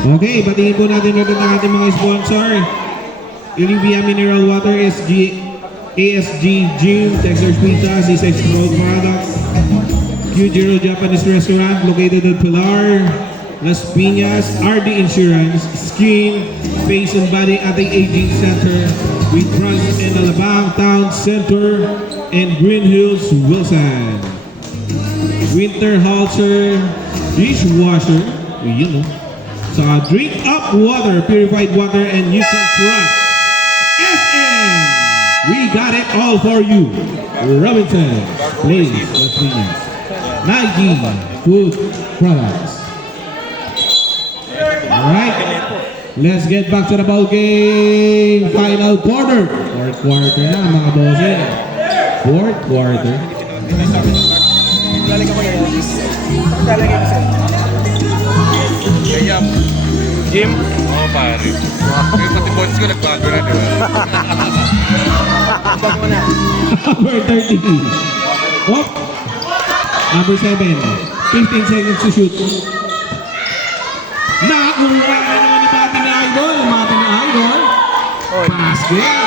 Okay, patingin po natin ulit ang ating mga sponsor. Olivia Mineral Water, ASG Gym, Texas Pizza, C6 Road Products, Q0 Japanese Restaurant located at Pilar, Las Piñas, RD Insurance, Skin, Face and Body Anti-Aging Center with branch in Alabang Town Center and Green Hills, Wilson. Winter Halter Dishwasher, you know. So drink up water, purified water, and you can trust. SM, we got it all for you. Robinson, please, Las Piñas. Nike Food Products. Alright, let's get back to the ball game. Final quarter. Fourth quarter na mga bossing. Fourth quarter. lalagyan ko na yan. Saan lalagyan ko sa'yo? Kaya, Jim? oo pare. Kaya pati bones ko nagbago na, di ba? Bag mo na. Number 30. Oh. Number 7. 15 seconds to shoot. Nakakuha na naman ni Mati ni Idol. Mati ni Idol. Basket.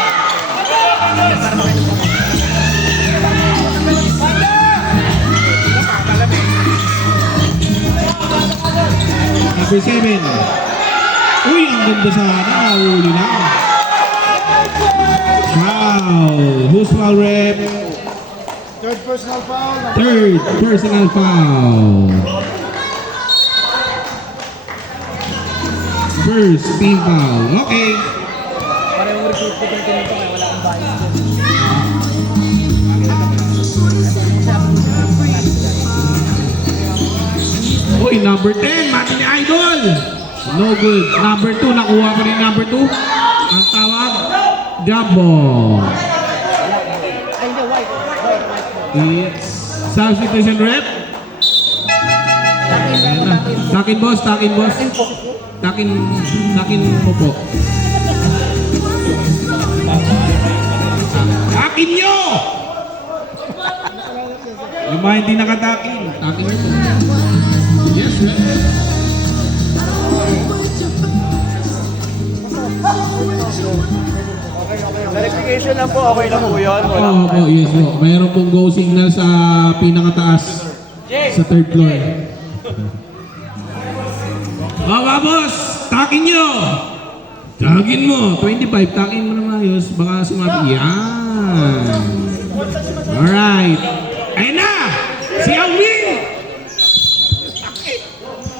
Number 7. Uy, ang ganda sana. Uli na. Foul. Who's foul rep? Third personal foul. Third personal foul. First team foul. Okay. Parehong recruit ko itong tinito kaya wala akong bias dyan. Uy, number 10. Mati ni Idol. No good. Number 2. Nakuha pa rin number 2. Ang tawag, Gabo. Ay, hindi, white. It's substitution rep. Ayan na. Takin boss, takin boss. Takin mo po. Takin nyo! Yung mga hindi nakatakin, takin nyo po. Yes, sir. Verification lang po, okay lang po yun. Wala Oo po, yes po. Mayroon pong go signal sa pinakataas sa third floor. Baba boss, takin nyo! Takin mo, 25, takin mo na maayos, baka sumabi. Yan. Alright. Ayun na! Si Alvin!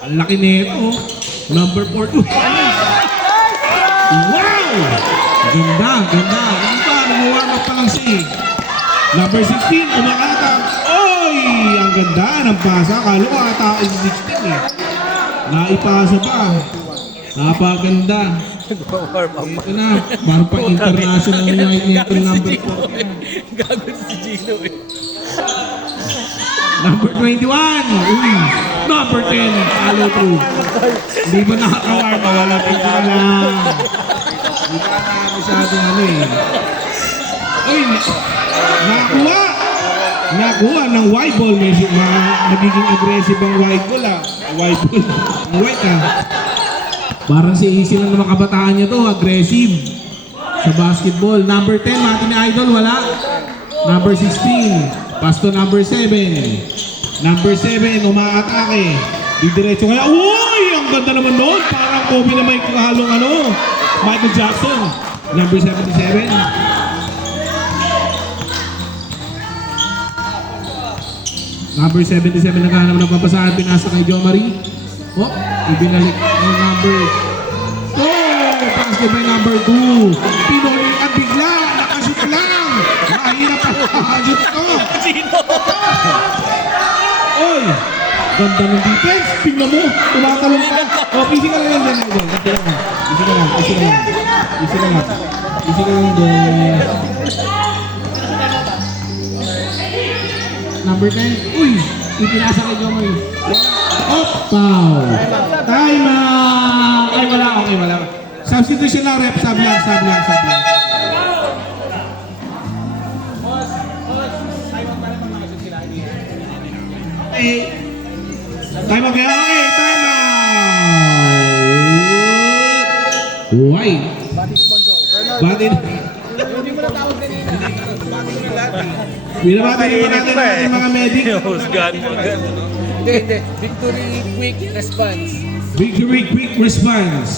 Ang laki nito. Number 4. Wow! Ganda, ganda. Ano pa? Nag-warm up pa lang siya. Number 16, umakatang. Oy! Ang ganda ng pasa. Kalo ko ata yung 16 eh. Naipasa pa. Napaganda. Ito na. Parang pa international night nito number 4. Gago si Gino eh. Number 21. Uy! Number 10. Follow through. Hindi ba nakakawar? Mawala pa na lang. Hindi pa na masyadong ano eh. Uy! Nakuha! Nakuha ng white ball. Nagiging aggressive ang white ball ah. White ball. Ang white ah. Parang si easy lang naman kabataan niya to. Aggressive. Sa basketball. Number 10. Mati ni Idol. Wala. Number 16. Pasto number 7. Number 7, umaatake. Didiretso kaya. Uy! Ang ganda naman doon. Parang Kobe na may kahalong ano. Michael Jackson. Number 77. Number 77 naghahanap ng papasahan. Pinasa kay Jo Marie. Oh, ibinalik ang number. Oh! Pass ko by number 2. Pinoy at bigla. Nakashoot lang. Mahirap ang nakashoot to. Oy! Ganda ng defense. Tingnan mo. Tumatalong pa. O, easy ka lang yan. Easy lang. Easy ka lang. Easy ka lang. Easy ka lang. Easy ka lang doon. Number 10. Uy! Ipinasa kay Jomoy. Oh! Foul! Time out! Ay, wala. Okay, wala. Substitution lang, rep. Sub lang. Okay. Time out kaya. Okay, time out! Why? Batin. Hindi mo natawag din yun. Binabati naman natin ang ating mga medic. Husgan mo. Hindi. Victory quick response. Victory quick response.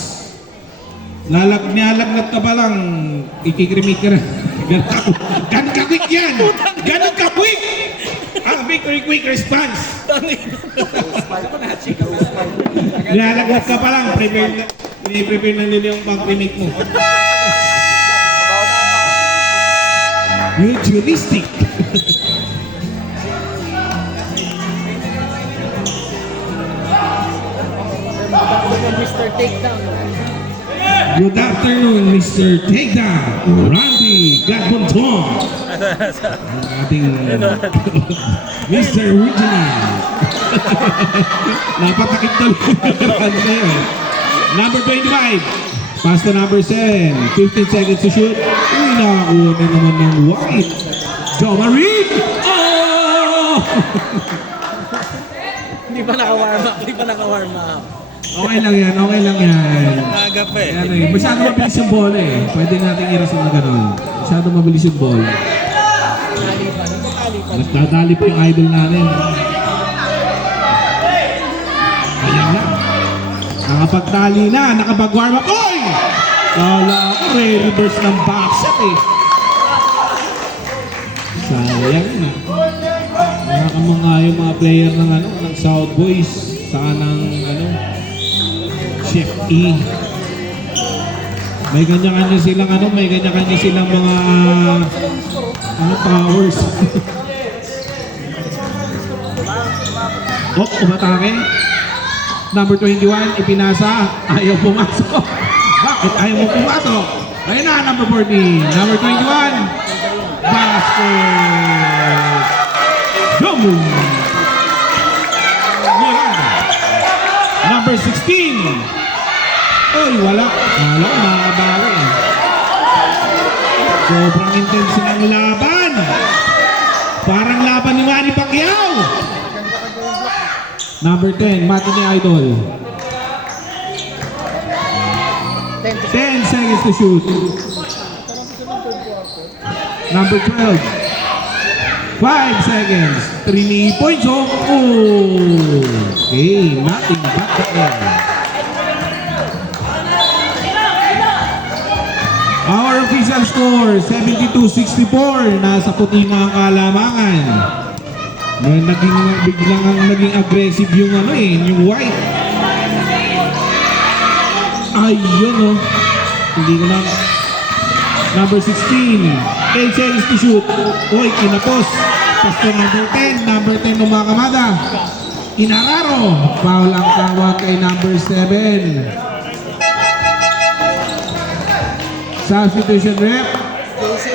Nialagnat ka pa lang, ikikrimit ka na. Ganun ka quick yan! Ganun ka quick! Ang victory quick response. Nialagnat ka pa lang, prepare na nila yung pag-remake mo. Mutualistic. Mr. Takedown. Good afternoon, Mr. Takedown. Randy Marvy Gadbonton. Ang ating Mr. Original. Napatakit tuloy. Ano na yun? Number 25. Pass to number 10. 15 seconds to shoot. Uy, nakakuha na naman ng white. Joe Marie! Oh! Hindi pa naka-warm up. Hindi pa naka-warm up. Okay lang yan, okay lang yan. Aga pa eh. Yan eh. Masyado mabilis yung bola eh. Pwede natin irason na gano'n. Masyado mabilis yung bola. Nagdadali pa yung idol natin. Kaya na. Nakapagtali na, nakapag-warm up. Oy! Kala ko, reverse ng backshot eh. Sayang na. Nakakamanga yung mga player ng ng South Boys. Saka ng Chef E. May kanya-kanya silang may kanya-kanya silang mga powers. Umatake. Number 21, ipinasa. Ayaw pumasok. Bakit ayaw mo pumasok? Ayun na, number 14. Number 21. Basket. Gomu. Number 16. Oy, wala. Wala, makabawi. Sobrang intense ng laban. Parang laban ni Manny Pacquiao. Number 10, Mati ni Idol. 10 seconds to shoot. Number 12. 5 seconds. 3 points. Oh. Okay, nothing but the end. Our official score, 72-64. Nasa puti na ang kalamangan. Biglang aggressive yung yung white. Ayun oh. Hindi ko lang. Number 16. 8 seconds to shoot. Uy, kinapos. Pasto number 10. Number 10 umakamada. Inararo. Foul ang tawag kay number 7. Substitution rep.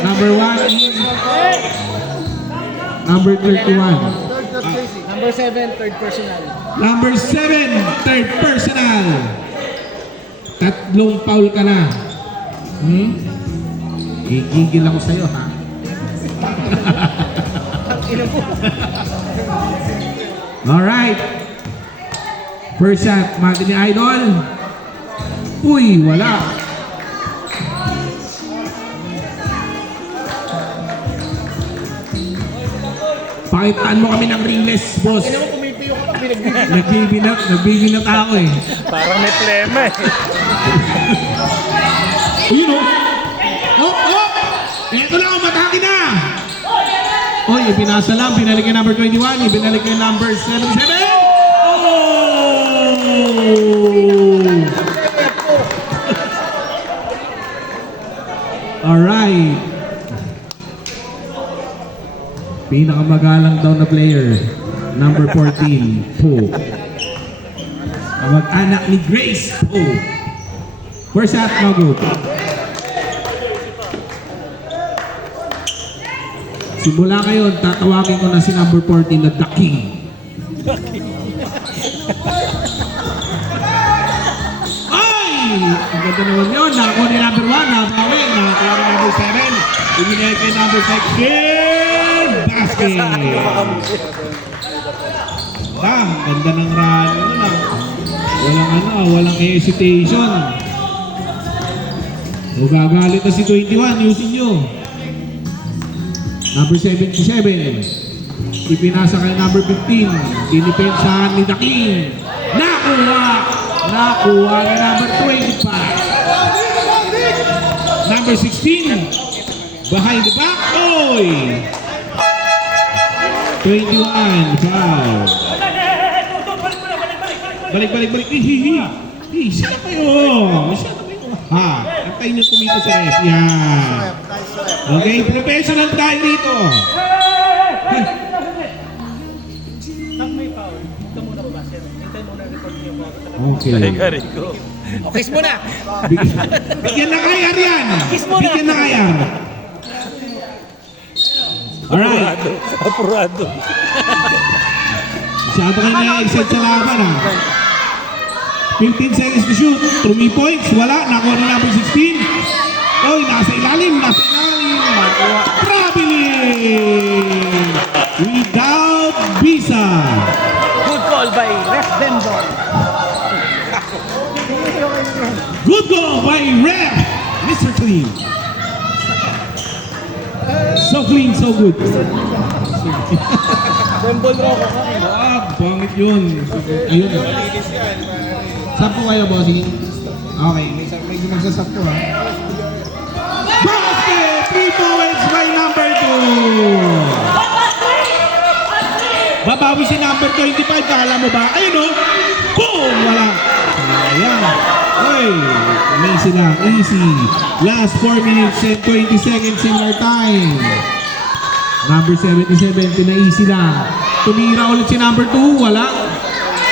Number 1 is number 31. Number 7, third personal. Number 7, third personal. Tatlong foul ka na. Gigigil ako sa'yo, ha? Alright. First shot, Mati ni Idol. Uy, wala. Pakitaan mo kami ng ringless, boss. Nagbibinat ako eh. Parang may plema eh. Ayun o. Eto lang, mataki na. Oy, ipinasa lang. Binalik kay number 21. Ibinalik kay number 77. Oh! Alright. Pinakamagalang daw na player. Number 14, Po. Kamag-anak ni Grace Po. First shot, no good. Simula ngayon, tatawagin ko na si number 14 na The King. Ay! Ang ganda naman yun. Nakakuha ni number 1, nabawi. Nakakuha ni number 7. Ibinigay kay number 6. Basket! Ganda ng run. Walang hesitation. O gagalit na si 21, yusin nyo. Number 77. Ipinasa kay number 15. Dinipensahan ni The King. Nakuha ni number 25. Number 16. Behind the back. Oy! 21. Foul. Balik. Hihihi. Sino kayo? Ha? Antayin nyo tumito sa ref. Yan. Okay, professional tayo dito. Okay. Kiss mo na! Bigyan na kaya yan. Kiss mo na. Bigyan na kaya. Apurado. Masyado kayo na-excite sa laban ha. 15 seconds to shoot. 3 points. Wala. Nakuha na number 16. Oy, nasa ilalim. Nakuha. Traveling. Without visa. Good call by Ref Vendor. Good goal by Ref. Mr. Clean. So clean, so good. Dembol raw ko. Bangit yun. Ayun. Saan po kayo, bossing? Okay, may magsasap po ha. Basket! 3 points by number 2. Babawi si number 25, kala mo ba? Ayun o! Boom! Wala. Ayan. Oy, amazing lang. Easy. Last 4 minutes and 20 seconds in our time. Number 77, pina-easy lang. Tumira ulit si number 2, wala.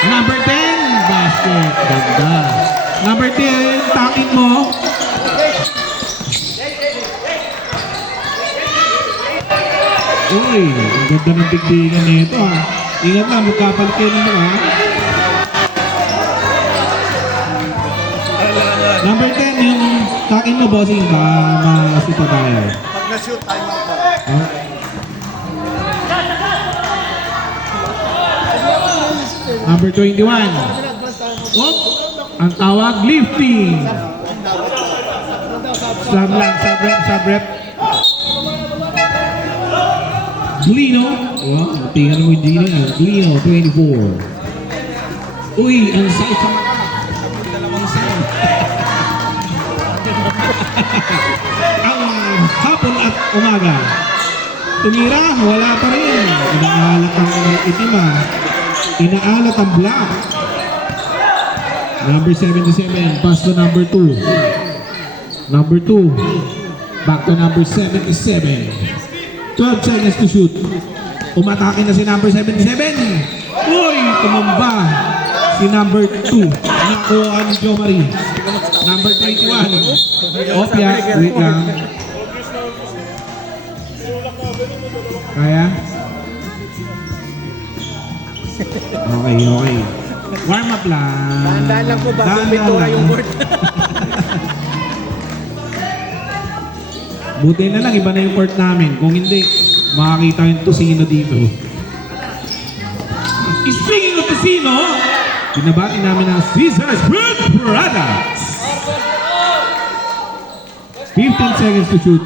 Number 10, basket. Ganda. Number 10, takin mo. Uy, ang ganda ng tigdigan nito ha. Ingat lang, magkapalit kayo ng mga. Number 10, yung takin mo, bossing, masita tayo. Pag na-shoot, time out ba? Huh? Number 21. Oh, ang tawag, lifting. Sub lang, sub rep. Glino. Wow, tingnan mo yung Gino. Glino, 24. Uy, ang sakit sa mata. Dalawang sound. Ang hapon at umaga. Tumira, wala pa rin. Inaalat ang itim ah. Inaalat ang black. Number 77, pass to number 2. Number 2, back to number 77. 12 seconds to shoot. Umatake na si number 77. Uy, tumamba. Si number 2. Nakuha ni Jo Marie. Number 21. Opya, wait lang. Kaya? Okay. Warm up lang. Dahan-dahan lang po bago Dahan-dahan pintura lang. yung board. Buti na lang, iba na yung court namin. Kung hindi, makakita yung tosino dito. Speaking of tosino, binabati namin ang Caesar's Food Products. 15 seconds to shoot.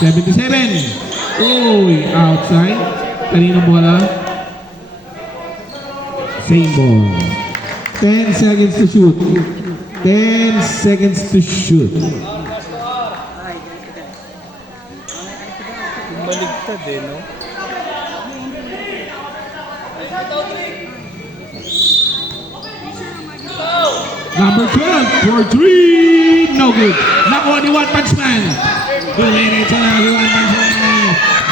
77. Uy, outside. Kanina bola. Same ball. 10 seconds to shoot. 10 seconds to shoot. Maligtad eh, no? Number 12 for 3. No good. Nakuha ni One Punch Man. Dumiretso na si One Punch Man.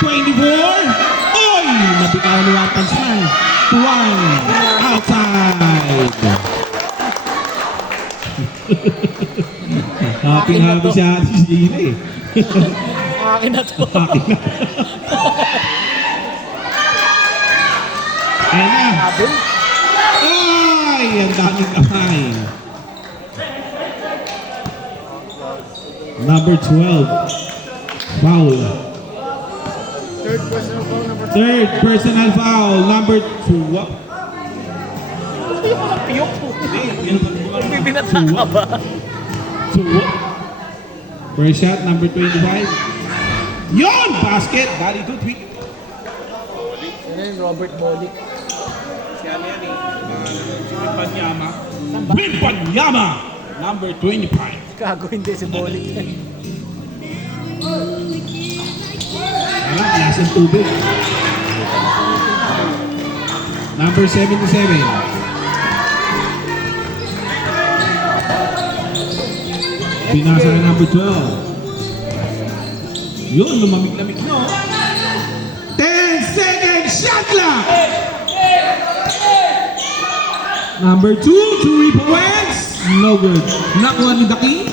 24. Oy! Nabitaw ni One Punch Man. 1. Outside. Happy siya si Gina eh. Akin na to. Ayan na. Ay! Ang daming kamay. Number 12. Foul. Third personal foul. Number 2. Piyok po. May binata ka ba? 2. First shot, number 25. Yon! Basket! Bali 2-3. Ano yung Robert Bolick? Wimpanyama! Number 25. Gago, hindi si Bolick. Alam, lasang tubig. Number 77. Binasa na number 12. Yun, lumamig-lamig no. 10 seconds shot clock! Number 2, 2 points. No good. Nakuha ni Daki.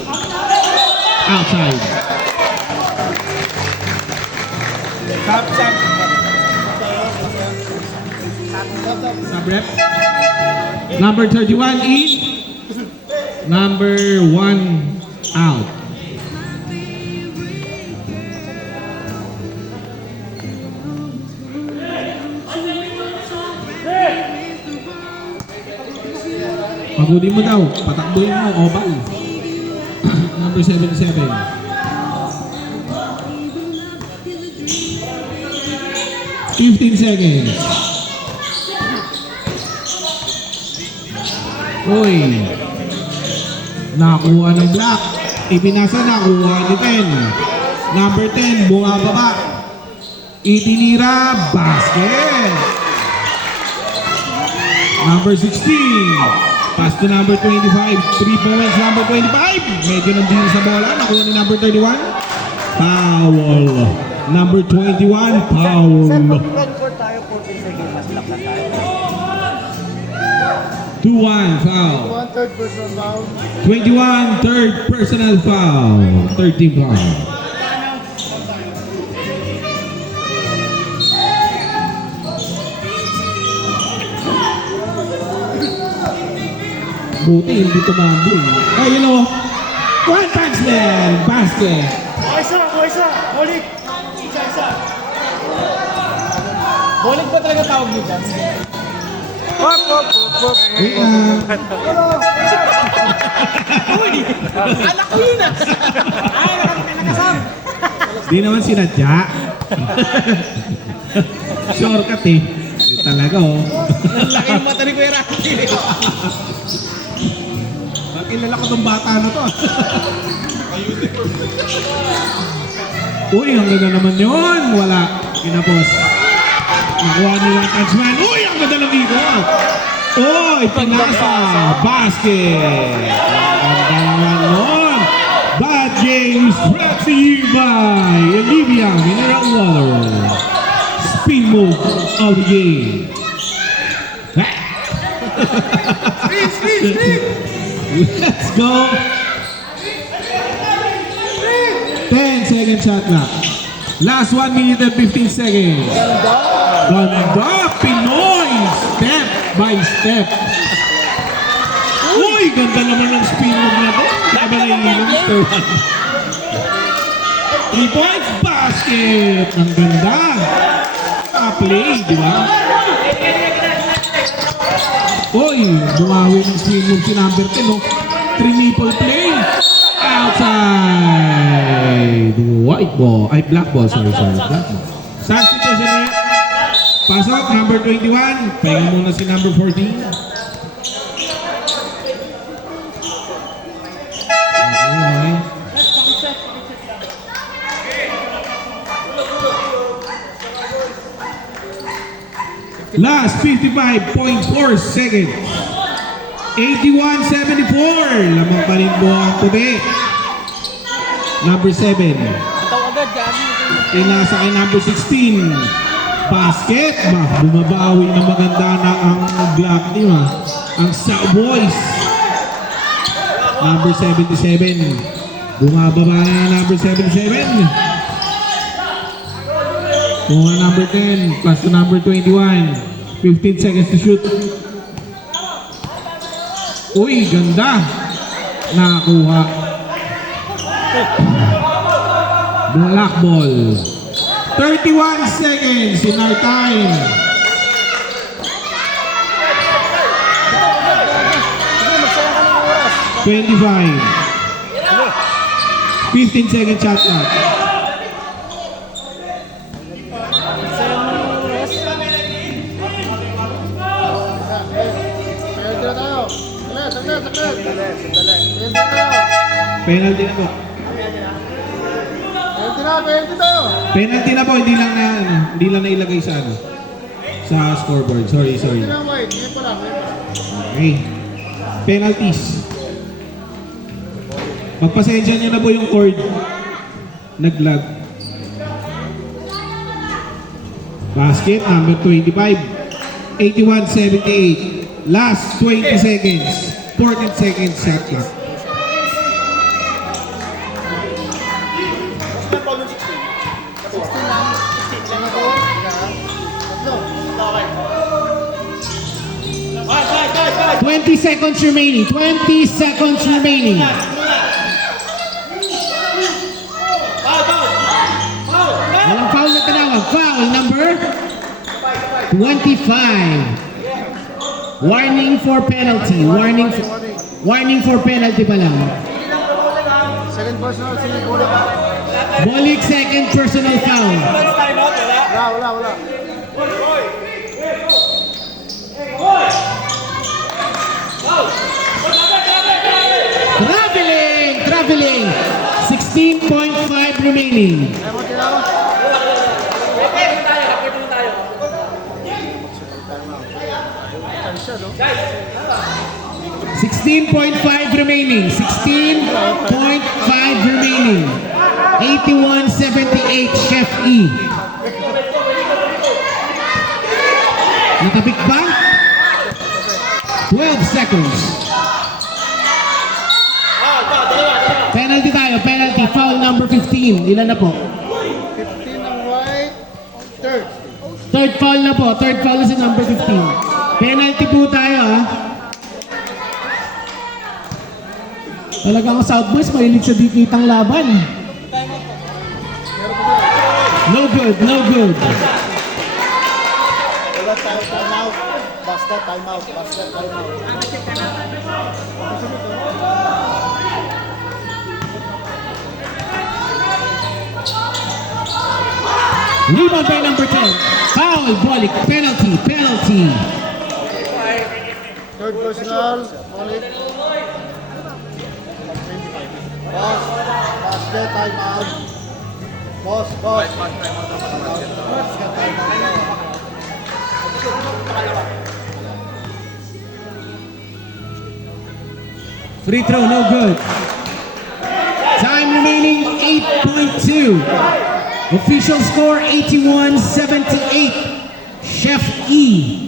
Outside. Tap, tap. rep. Number 31 in. Number 1 out. Pagudin mo daw, patakbuhin mo, oval. Number 77. Fifteen seconds. Uy. Nakuha ng black. Ipinasa na, kuha ni 10. Number 10, bumababa. Itinira, basket. Number 16. Pass to number 25. 3 points, number 25. Medyo nandito sa bola. Nakuha ni number 31. Foul. Number 21, foul. Front tayo, 14 seconds, mas lock na tayo. 2-1, foul. 1/3 person down. 21, third personal foul. 13 foul. Buti, hindi tumambo eh. Ay, you know, one touchdown, basket. Isa. Bolik. Isa. Bolik ba talaga tawag nito? Hop. Wait Anak ko yun ah! Ay, nakasam! Di naman sinadya. Shortcut eh. Yun talaga oh. Laki yung mata ni Kuya Rocky. Kilala ko tong bata na to. Uy, ang ganda naman yun. Wala. Kinapos. Nakuha nila ang touchman. Uy, ang ganda ng dito. Uy, pinasa. Basket. Ang ganda naman nun. Bad James brought to you by Olivia Mineral Water. Spin move of the game. Let's go. 10 second shot clock. Last 1 minute and 15 seconds. Ganda. Pinoy. Step by step. Uy, ganda naman ng spin move na to. Kaba na yung Mr. 3 points. Basket. Ang ganda. Play, di ba? Uy, bumawi ng spin move si number 10, no? Triple play. Outside. White ball. Ay, black ball. Sorry. Black ball. Substitution net. Pasok, number 21. Pahinga muna si number 14. Okay. Last 55.4 seconds. 81-74. Lamang pa rin po ang puti. Number 7. Pinasa kay number 16. Basket. Bumabawi na maganda na ang black team. Ang South Boys. Number 77. Bumababa na number 77. Kuha number 10. Plus to number 21. 15 seconds to shoot. Uy, ganda. Nakakuha. Black ball. 31 seconds in our time. $25. 15 second shot clock. Penalty na po. Penalty na po, hindi lang nailagay sa sa scoreboard. Sorry. Okay. Penalties. Magpasensya niyo na po yung cord. Nag-lag. Basket number 25. 81-78. Last 20 seconds. 14 seconds shot clock. 20 seconds remaining. 20 seconds remaining. Walang foul na tinawag. Foul number 25. Warning for penalty. Warning for penalty pa lang. Second personal, sige, Bolik. Bolik, second personal foul. Wala. Traveling. 16.5 remaining. Ayaw mo tinawag? 16.5 remaining. 16.5 remaining. 81-78 Chef E. Natapik ba? 12 seconds. Penalty tayo, penalty. Foul number 15. Ilan na po? 15 ang white, third. Third foul na po. Third foul na si number 15. Penalty po tayo, ha? Talagang ang South Boys mahilig sa dikitang laban. No good. Wala tayo, time out. Basta time out. Rebound by number 10. Foul, Bolik. Penalty. Third personal, Bolik. Boss, time out. Boss. Free throw, no good. Time remaining 8.2. Official score 81-78. Chef E.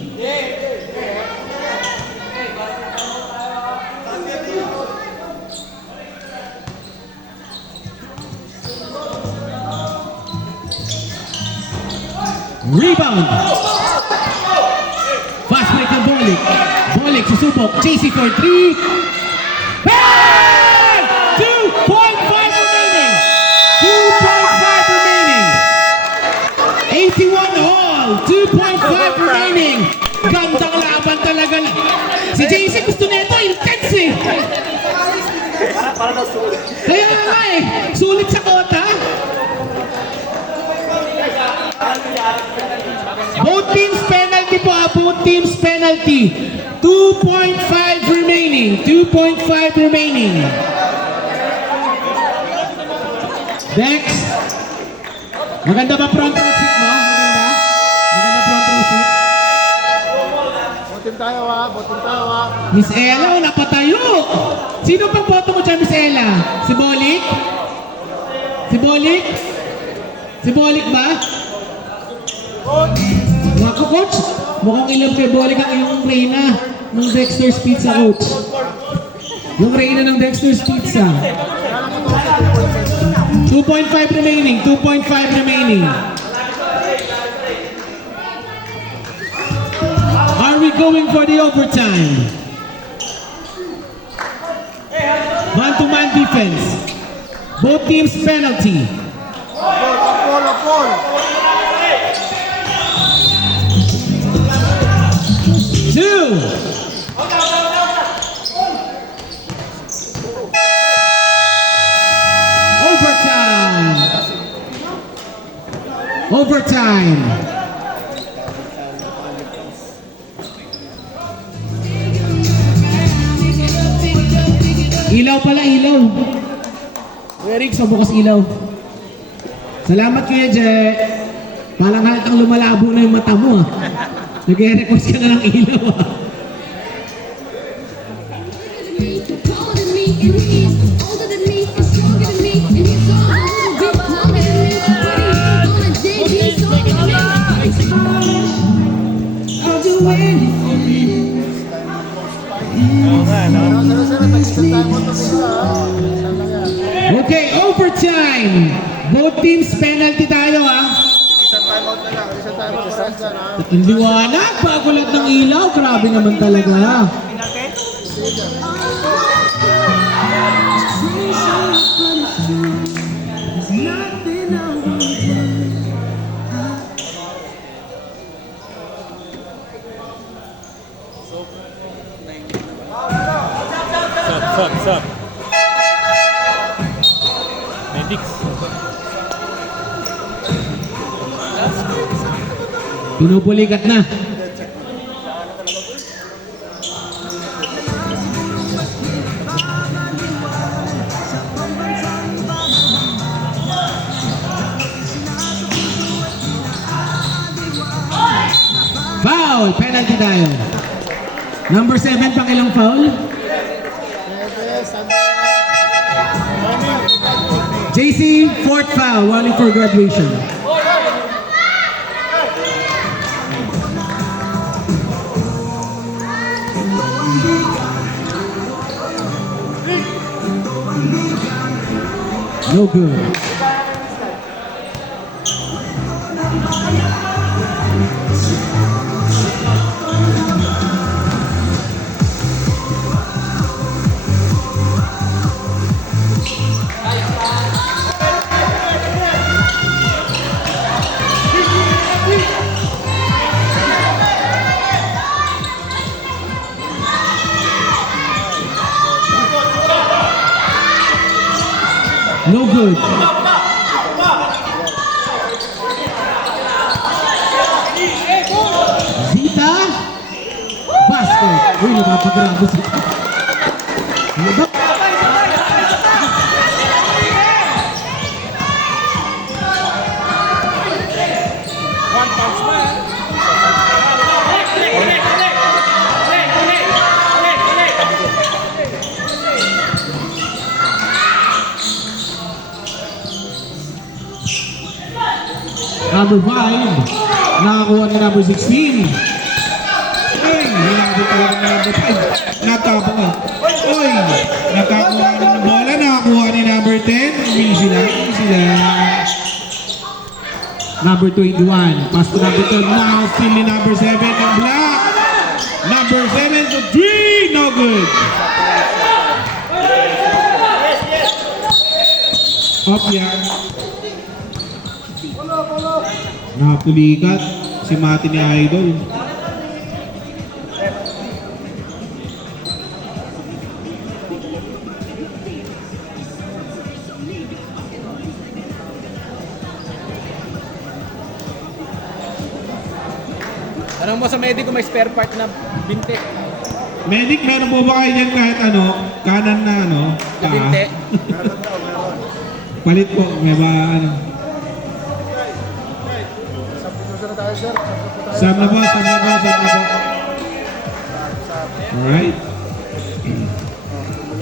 Rebound. Fast break ng Bolik susubok. JC for 3. Hey! 2.5 remaining. 2.5 remaining. 81 all. 2.5 remaining. Gandang laban talaga. Si JC gusto nito. Intense eh. Kaya nga eh. Sulit sa kota. Both teams penalty po, both teams penalty. 2.5 remaining. Dex, maganda ba front row seat mo? Maganda front row seat? Botin tayo ha. Miss Ella, napatayo. Sino pang boto mo dyan, Miss Ella? Si Bolik? Si Bolik ba? Mga coach, mukhang ilang kay Bolik ang iyong reyna ng Dexter's Pizza, coach. Yung reyna ng Dexter's Pizza. 2.5 remaining. Are we going for the overtime? Man-to-man defense. Both teams penalty. Apol. 2. Overtime. Ilaw pala, ilaw. Kuya Rick, so bukas ilaw. Salamat Kuya Je. Parang halatang lumalabo na yung mata mo. Nag-request ka na ng ilaw. Okay, overtime. Both teams penalty tayo ha. Isang time out na lang. Ang liwanag, bago lahat ng ilaw. Grabe naman talaga. Sub. Medics. Pinupulikat na. Foul! Penalty tayo. Number 7, pang ilang foul? JC, fourth foul, running for graduation. No good. No good. Zita. Basket. Uy, napapagrabe si... Ano ba? Number 5, nakakuha ni number 16. Uy, hinabot talaga ni number 5. Natapon na. Uy, nakakuha ng bola, nakakuha ni number 10. Easy lang. Number 21, pass to number 10. Now, still ni number 7 ng black. Number 7 to 3, no good. Up yan. Nakapulikat si Mati ni Idol. Tanong mo sa medic kung may spare part na binte. Medic, meron po ba kayo dyan kahit ano? Kanan na ano? Na binte. Palit po, may ba ano? Sab na po. Alright.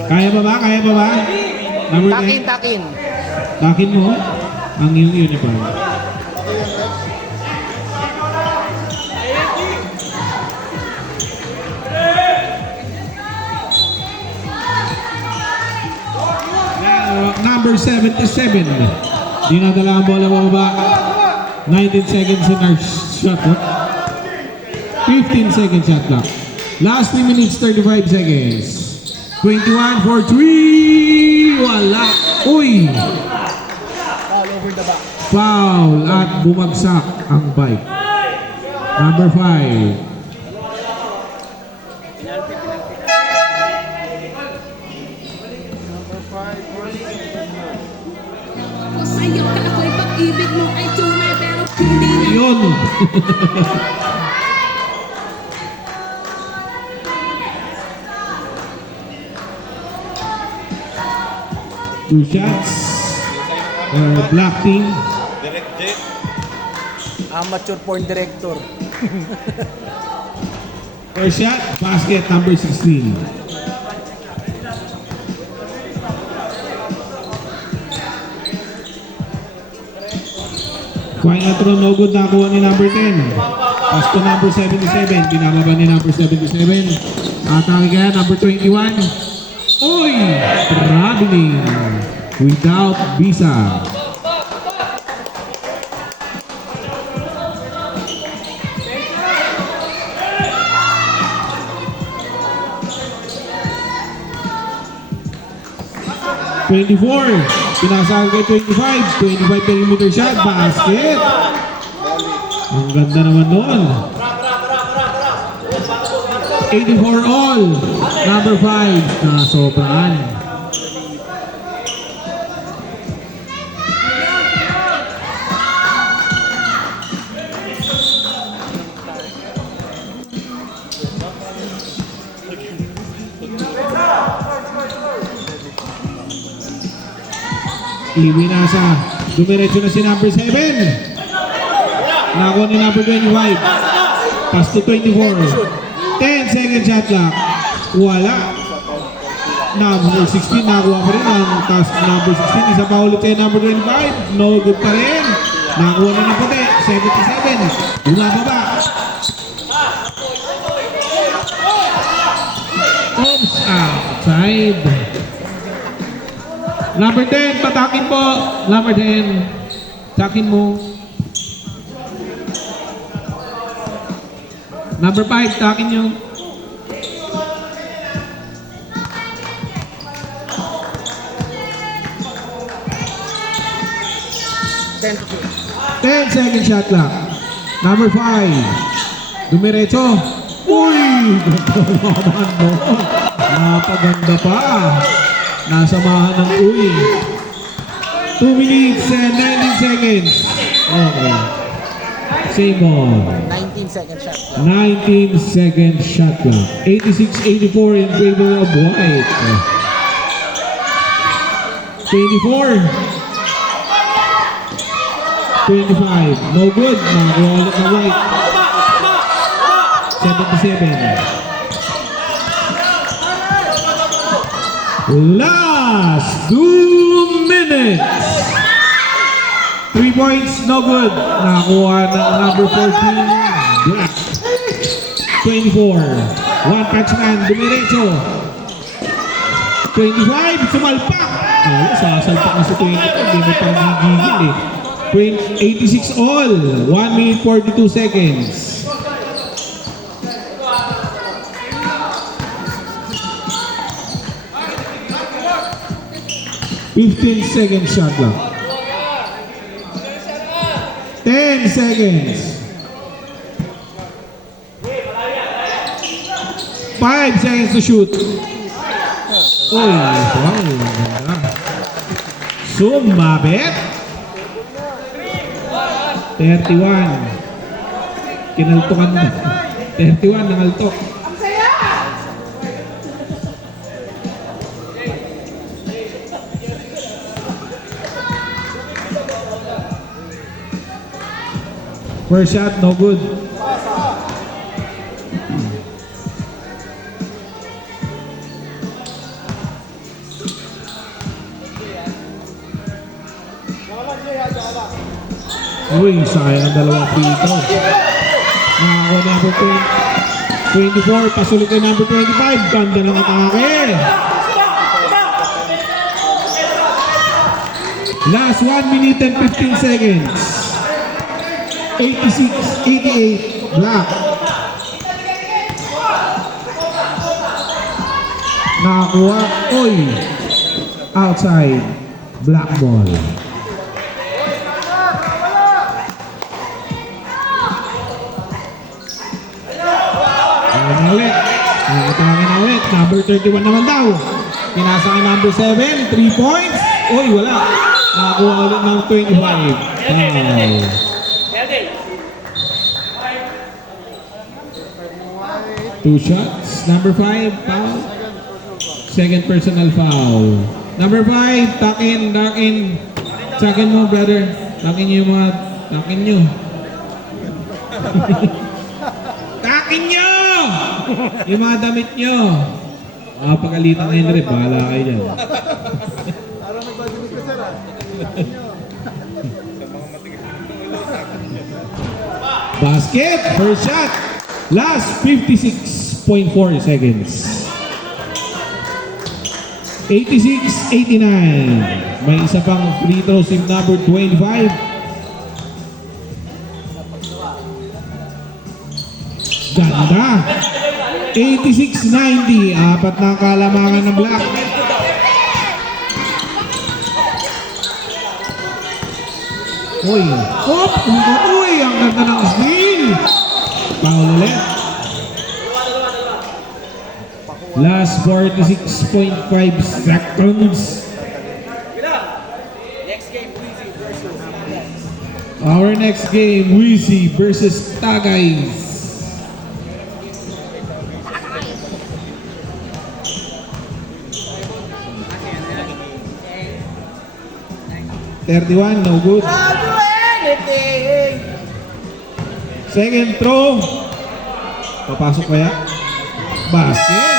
Kaya ba ba? Number 10. Takin. Takin mo ang iyong uniform. Number 77. Dinadala ang bola bababa. 19 seconds in our shot clock. 15 seconds shot clock. Last 3 minutes, 35 seconds. 21 for 3. Wala. Uy! All over the back. Foul at bumagsak ang bike. Number 5. Sayang ka ako'y pag-ibig mo ay tunay pero hindi na. Yun. Two shots. Black team. Amateur porn director. First shot, basket number 16. Final throw, no good, nakuha ni number 10. Pass to number 77, binababa ni number 77. Atake kaya, number 21. Uy! Traveling without visa. 24. Pinasahan kay 25. 25 perimeter shot. Basket. Ang ganda naman nun. 84 all. Number 5. Nasobraan. Iwi nasa. Dumiretso na si number 7. Nako ni number 25. Pass to 24. 10 second shot clock. Wala. Number 16 nakuha pa rin ang task number 16. Isa pa ulit kay number 25. No good pa rin. Nakuha na ng puti. 77. Bumababa. Oops. Outside. Number 10. Patakin po. Number 10. Takin mo. Number 5, takin nyo. Ten second shot clock. Number 5. Dumiretso. Uy! Ganda mo. Napaganda pa. Nasamahan ng uy. 2 minutes and 19 seconds. Okay. Same on. 19 second shot. 19 second shot clock. 86-84 in favor of White. 24. 25. No good. Nakakuha ulit na White. 77. Last 2 minutes. 3 points, no good. Nakakuha ng number 14, Black. 24. One punch man, dumiretso. 25, sumalpak. Oh, sasalpak na si 20. Hindi mo pang gigigil eh. 86 all. 1 minute 42 seconds. Second shot lang. 10 seconds. 5 seconds to shoot. Uy, wow, ganda. Sumabit. 31. Kinaltukan na. 31 nangaltok. First shot, no good. Uy, sayang ang dalawang free throw. Nakakuha number 24, pasulit kay number 25. Ganda ng atake. Last 1 minute and 15 seconds. 86-88, Black. Nakakuha, oy, outside, Black ball. Ulit, nakatangin na ulit, number 31 naman daw. Pinasa kay number 7, 3 points, oy, wala. Nakakuha ulit ng 25. Foul. 2 shots. Number 5, foul. Second personal foul. Number 5, tuck in. Tuck in mo, brother. Tuck in nyo yung mga, tuck in nyo. Tuck in nyo! Yung mga damit nyo. Pagalitan kayo na rin, bahala kayo dyan. Basket, first shot. Last 56.4 seconds. 86-89. May isa pang free throw si number 25. Ganda. 86-90. Apat na kalamangan ng Black. Uy. Hop! Uy! Ang ganda ng steal! Foul ulit. Last 46.5 seconds. Our next game, Wheezy versus Tagays. $31, no good. Second throw. Papasok kaya? Basket.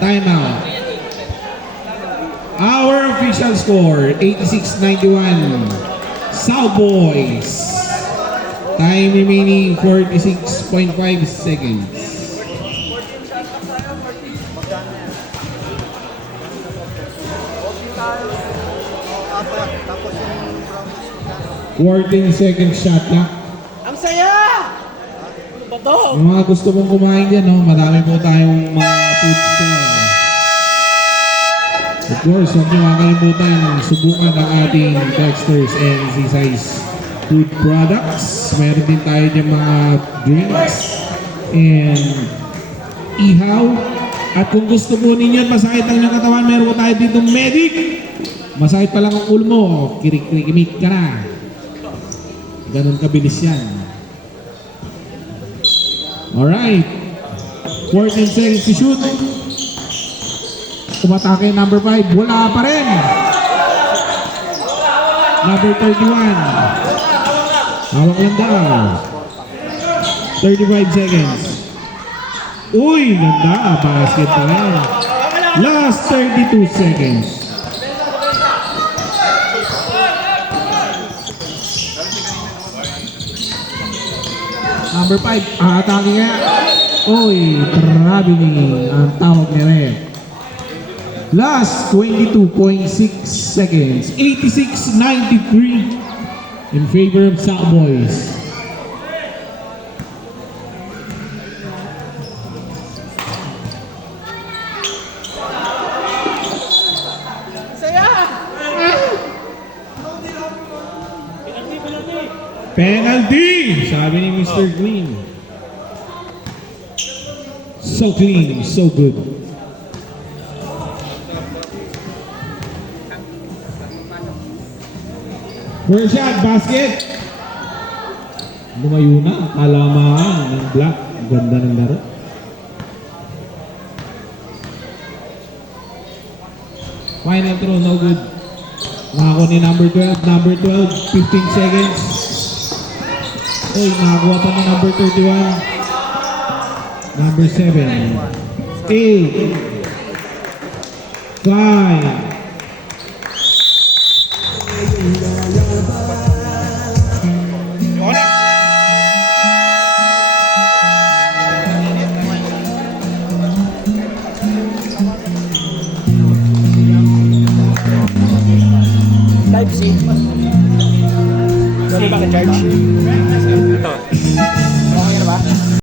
Timeout. Our official score, 86-91. South Boys. Time remaining 46.5 seconds. Quarter second shot na. Ang saya! Ano ba to? Yung mga gusto mong kumain dyan, no? Marami po tayong mga food store. Of course, huwag niyo makakalimutan subukan ang ating Dexter's and Z-Size food products. Meron din tayo dyan mga drinks and ihaw. At kung gusto po ninyo at masakit ang inyong katawan, meron po tayo dito medic. Masakit pa lang ang ulo mo, kirik-kirikimit ka na. Ganon kabilis yan. Alright. 14 seconds to shoot. Umatake number 5. Wala pa rin. Number 31. Hawak lang daw. 35 seconds. Uy, ganda. Basket pa rin. Last 32 seconds. Number 5, atake nga. Uy, traveling ang tawag ni Red. Last 22.6 seconds. 86-93 in favor of South Boys. Penalty! Sabi ni Mr. Green. So clean, so good. First shot, basket. Lumayo na, kalamaan ng black. Ganda ng laro. Final throw, no good. Nakako ni number 12. Number 12, 15 seconds. Uy, nakakuha pa ni number 31. Number 7. 8. 5. Type C. Wala ba ka-charge?